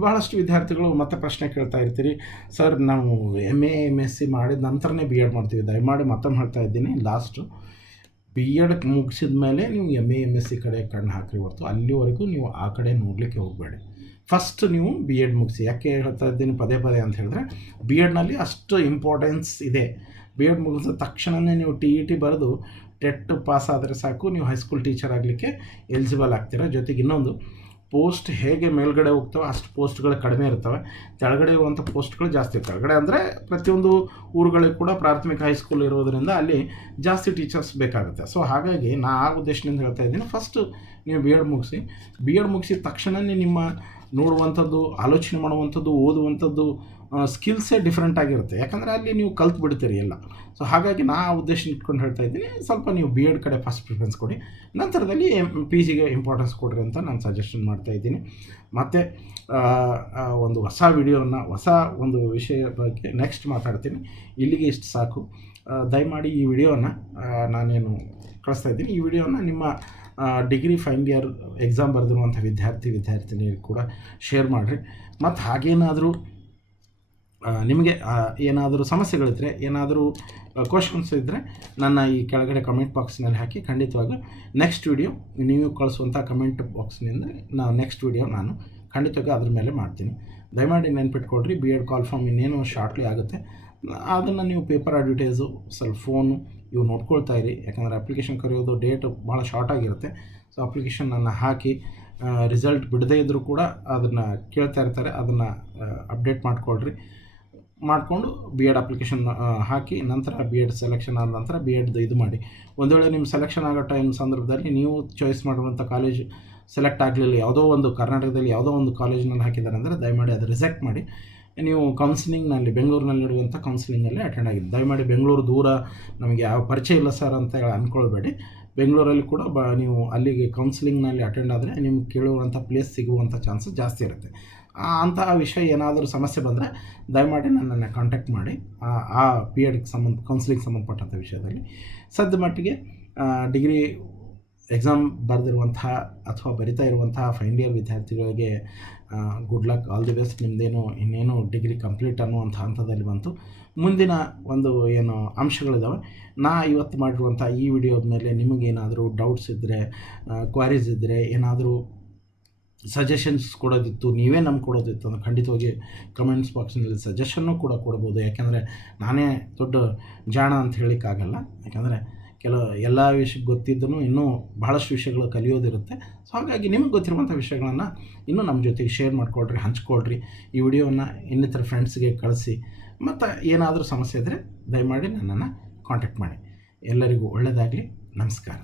ಬಹಳಷ್ಟು ವಿದ್ಯಾರ್ಥಿಗಳು ಮತ್ತೆ ಪ್ರಶ್ನೆ ಕೇಳ್ತಾ ಇರ್ತೀರಿ, ಸರ್ ನಾವು MA MSc ಮಾಡಿದ ನಂತರನೇ B.Ed ಮಾಡ್ತೀವಿ. ದಯಮಾಡಿ ಮತ್ತೊಮ್ಮೆ ಹೇಳ್ತಾ ಇದ್ದೀನಿ, ಲಾಸ್ಟು B.Ed ಮುಗಿಸಿದ ಮೇಲೆ ನೀವು MA MSc ಕಡೆ ಕಣ್ಣು ಹಾಕಿರಿ ಹೊರತು ಅಲ್ಲಿವರೆಗೂ ನೀವು ಆ ಕಡೆ ನೋಡಲಿಕ್ಕೆ ಹೋಗಬೇಡಿ. ಫಸ್ಟ್ ನೀವು B.Ed ಮುಗಿಸಿ. ಯಾಕೆ ಹೇಳ್ತಾ ಇದ್ದೀನಿ ಪದೇ ಅಂತ ಹೇಳಿದ್ರೆ B.Edನಲ್ಲಿ ಅಷ್ಟು ಇಂಪಾರ್ಟೆನ್ಸ್ ಇದೆ. B.Ed ಮುಗಿದ ತಕ್ಷಣವೇ ನೀವು TET ಬರೆದು ಟೆಟ್ ಪಾಸ್ ಆದರೆ ಸಾಕು, ನೀವು ಹೈಸ್ಕೂಲ್ ಟೀಚರ್ ಆಗಲಿಕ್ಕೆ ಎಲಿಜಿಬಲ್ ಆಗ್ತೀರ. ಜೊತೆಗೆ ಇನ್ನೊಂದು, ಪೋಸ್ಟ್ ಹೇಗೆ ಮೇಲ್ಗಡೆ ಹೋಗ್ತವೆ ಅಷ್ಟು ಪೋಸ್ಟ್ಗಳು ಕಡಿಮೆ ಇರ್ತವೆ, ಕೆಳಗಡೆ ಇರುವಂಥ ಪೋಸ್ಟ್ಗಳು ಜಾಸ್ತಿ. ಕೆಳಗಡೆ ಅಂದರೆ ಪ್ರತಿಯೊಂದು ಊರುಗಳಿಗೆ ಕೂಡ ಪ್ರಾಥಮಿಕ ಹೈಸ್ಕೂಲ್ ಇರೋದರಿಂದ ಅಲ್ಲಿ ಜಾಸ್ತಿ ಟೀಚರ್ಸ್ ಬೇಕಾಗುತ್ತೆ. ಸೊ ಹಾಗಾಗಿ ನಾ ಆ ಉದ್ದೇಶದಿಂದ ಹೇಳ್ತಾ ಇದ್ದೀನಿ, ಫಸ್ಟು ನೀವು B.Ed ಮುಗಿಸಿ. B.Ed ಮುಗಿಸಿದ ತಕ್ಷಣವೇ ನಿಮ್ಮ ನೋಡುವಂಥದ್ದು, ಆಲೋಚನೆ ಮಾಡುವಂಥದ್ದು, ಓದುವಂಥದ್ದು ಸ್ಕಿಲ್ಸೇ ಡಿಫ್ರೆಂಟ್ ಆಗಿರುತ್ತೆ. ಯಾಕಂದರೆ ಅಲ್ಲಿ ನೀವು ಕಲ್ತು ಬಿಡ್ತೀರಿ ಎಲ್ಲ. ಸೊ ಹಾಗಾಗಿ ನಾ ಆ ಉದ್ದೇಶ ಇಟ್ಕೊಂಡು ಹೇಳ್ತಾ ಇದ್ದೀನಿ, ಸ್ವಲ್ಪ ನೀವು B.Ed ಕಡೆ ಫಸ್ಟ್ ಪ್ರಿಫರೆನ್ಸ್ ಕೊಡಿ, ನಂತರದಲ್ಲಿ PGಗೆ ಇಂಪಾರ್ಟೆನ್ಸ್ ಕೊಡ್ರಿ ಅಂತ ನಾನು ಸಜೆಷನ್ ಮಾಡ್ತಾ ಇದ್ದೀನಿ. ಮತ್ತು ಒಂದು ಹೊಸ ವಿಡಿಯೋನ, ಹೊಸ ಒಂದು ವಿಷಯ ಬಗ್ಗೆ ನೆಕ್ಸ್ಟ್ ಮಾತಾಡ್ತೀನಿ. ಇಲ್ಲಿಗೆ ಇಷ್ಟು ಸಾಕು. ದಯಮಾಡಿ ಈ ವಿಡಿಯೋನ ನಾನೇನು ಕಳಿಸ್ತಾ ಇದ್ದೀನಿ, ಈ ವಿಡಿಯೋನ ನಿಮ್ಮ ಡಿಗ್ರಿ ಫೈನಲ್ ಇಯರ್ ಎಕ್ಸಾಮ್ ಬರೆದಿರುವಂಥ ವಿದ್ಯಾರ್ಥಿನಿಯರಿಗೆ ಕೂಡ ಶೇರ್ ಮಾಡಿರಿ. ಮತ್ತು ಹಾಗೇನಾದರೂ ನಿಮಗೆ ಏನಾದರೂ ಸಮಸ್ಯೆಗಳಿದ್ದರೆ, ಏನಾದರೂ ಕ್ವಶನ್ಸ್ ಇದ್ದರೆ ನನ್ನ ಈ ಕೆಳಗಡೆ ಕಮೆಂಟ್ ಬಾಕ್ಸ್ನಲ್ಲಿ ಹಾಕಿ. ಖಂಡಿತವಾಗಿ ನೆಕ್ಸ್ಟ್ ವಿಡಿಯೋ ನೀವು ಕಳಿಸುವಂಥ ಕಮೆಂಟ್ ಬಾಕ್ಸ್ನಿಂದ ನೆಕ್ಸ್ಟ್ ವಿಡಿಯೋ ನಾನು ಖಂಡಿತವಾಗಿ ಅದ್ರ ಮೇಲೆ ಮಾಡ್ತೀನಿ. ದಯಮಾಡಿ ನೆನ್ಪಿಟ್ಕೊಳ್ರಿ, ಬಿ ಎಡ್ ಕಾಲ್ ಫಾರ್ಮ್ ಇನ್ನೇನು ಶಾರ್ಟ್ಲಿ ಆಗುತ್ತೆ, ಅದನ್ನು ನೀವು ಪೇಪರ್ ಅಡ್ವರ್ಟೈಸು ಸ್ವಲ್ಪ ಫೋನು ಇವು ನೋಡ್ಕೊಳ್ತಾ ಇರಿ. ಯಾಕಂದರೆ ಅಪ್ಲಿಕೇಶನ್ ಕರೆಯೋದು ಡೇಟ್ ಭಾಳ ಶಾರ್ಟ್ ಆಗಿರುತ್ತೆ. ಸೊ ಅಪ್ಲಿಕೇಶನನ್ನು ಹಾಕಿ ರಿಸಲ್ಟ್ ಬಿಡದೇ ಇದ್ದರೂ ಕೂಡ ಅದನ್ನು ಕೇಳ್ತಾ ಇರ್ತಾರೆ, ಅದನ್ನು ಅಪ್ಡೇಟ್ ಮಾಡಿಕೊಂಡು ಬಿ ಎಡ್ ಅಪ್ಲಿಕೇಶನ್ ಹಾಕಿ ನಂತರ ಬಿ ಎಡ್ ಸೆಲೆಕ್ಷನ್ ಆದ ನಂತರ ಬಿ ಎಡ್ದು ಇದು ಮಾಡಿ. ಒಂದು ವೇಳೆ ನಿಮ್ಮ ಸೆಲೆಕ್ಷನ್ ಆಗೋ ಸಂದರ್ಭದಲ್ಲಿ ನೀವು ಚಾಯ್ಸ್ ಮಾಡಿರುವಂಥ ಕಾಲೇಜ್ ಸೆಲೆಕ್ಟ್ ಆಗಲಿಲ್ಲ, ಯಾವುದೋ ಒಂದು ಕರ್ನಾಟಕದಲ್ಲಿ ಯಾವುದೋ ಒಂದು ಕಾಲೇಜಿನಲ್ಲಿ ಹಾಕಿದ್ದಾರೆ ಅಂದರೆ ದಯಮಾಡಿ ಅದು ರಿಜೆಕ್ಟ್ ಮಾಡಿ ನೀವು ಕೌನ್ಸಿಲಿಂಗ್ನಲ್ಲಿ ಬೆಂಗಳೂರಿನಲ್ಲಿರುವಂಥ ಕೌನ್ಸಿಲಿಂಗಲ್ಲಿ ಅಟೆಂಡ್ ಆಗಿದೆ. ದಯಮಾಡಿ ಬೆಂಗಳೂರು ದೂರ, ನಮಗೆ ಯಾವ ಪರಿಚಯ ಇಲ್ಲ ಸರ್ ಅಂತ ಅಂದ್ಕೊಳ್ಬೇಡಿ. ಬೆಂಗಳೂರಲ್ಲಿ ಕೂಡ ನೀವು ಅಲ್ಲಿಗೆ ಕೌನ್ಸಿಲಿಂಗ್ನಲ್ಲಿ ಅಟೆಂಡ್ ಆದರೆ ನಿಮ್ಗೆ ಕೇಳುವಂಥ ಪ್ಲೇಸ್ ಸಿಗುವಂಥ ಚಾನ್ಸಸ್ ಜಾಸ್ತಿ ಇರುತ್ತೆ. ಅಂತಹ ವಿಷಯ ಏನಾದರೂ ಸಮಸ್ಯೆ ಬಂದರೆ ದಯಮಾಡಿ ನನ್ನನ್ನು ಕಾಂಟ್ಯಾಕ್ಟ್ ಮಾಡಿ ಆ ಬಿ ಎಡ್ಗೆ ಕೌನ್ಸಿಲಿಂಗ್ ಸಂಬಂಧಪಟ್ಟಂಥ ವಿಷಯದಲ್ಲಿ. ಸದ್ಯ ಮಟ್ಟಿಗೆ ಡಿಗ್ರಿ ಎಕ್ಸಾಮ್ ಬರೆದಿರುವಂತಹ ಅಥವಾ ಬರಿತಾ ಇರುವಂತಹ ಫೈನಲ್ ಇಯರ್ ವಿದ್ಯಾರ್ಥಿಗಳಿಗೆ good luck, all the best. ನಿಮ್ಮದೇನು ಇನ್ನೇನು ಡಿಗ್ರಿ ಕಂಪ್ಲೀಟ್ ಅನ್ನುವಂಥ ಹಂತದಲ್ಲಿ ಬಂತು. ಮುಂದಿನ ಒಂದು ಏನು ಅಂಶಗಳಿದ್ದಾವೆ, ಇವತ್ತು ಮಾಡಿರುವಂಥ ಈ ವಿಡಿಯೋದ ಮೇಲೆ ನಿಮಗೇನಾದರೂ ಡೌಟ್ಸ್ ಇದ್ದರೆ, ಕ್ವಾರೀಸ್ ಇದ್ದರೆ, ಏನಾದರೂ ಸಜೆಷನ್ಸ್ ಕೊಡೋದಿತ್ತು, ನೀವೇ ನಮ್ಗೆ ಕೊಡೋದಿತ್ತು ಅಂದರೆ ಖಂಡಿತವಾಗಿ ಕಮೆಂಟ್ಸ್ ಬಾಕ್ಸ್ನಲ್ಲಿ ಸಜೆಷನ್ನು ಕೂಡ ಕೊಡ್ಬೋದು. ಯಾಕೆಂದರೆ ನಾನೇ ದೊಡ್ಡ ಜಾಣ ಅಂತ ಹೇಳಲಿಕ್ಕಾಗಲ್ಲ. ಯಾಕಂದರೆ ಎಲ್ಲ ವಿಷಯ ಗೊತ್ತಿದ್ದೂ ಇನ್ನೂ ಬಹಳಷ್ಟು ವಿಷಯಗಳು ಕಲಿಯೋದಿರುತ್ತೆ. ಸೊ ಹಾಗಾಗಿ ನಿಮಗೆ ಗೊತ್ತಿರುವಂಥ ವಿಷಯಗಳನ್ನು ಇನ್ನೂ ನಮ್ಮ ಜೊತೆಗೆ ಶೇರ್ ಮಾಡಿಕೊಳ್ರಿ, ಹಂಚ್ಕೊಳ್ರಿ. ಈ ವಿಡಿಯೋವನ್ನು ಇನ್ನಿತರ ಫ್ರೆಂಡ್ಸ್ಗೆ ಕಳಿಸಿ. ಮತ್ತು ಏನಾದರೂ ಸಮಸ್ಯೆ ಇದ್ದರೆ ದಯಮಾಡಿ ನನ್ನನ್ನು ಕಾಂಟ್ಯಾಕ್ಟ್ ಮಾಡಿ. ಎಲ್ಲರಿಗೂ ಒಳ್ಳೆಯದಾಗಲಿ. ನಮಸ್ಕಾರ.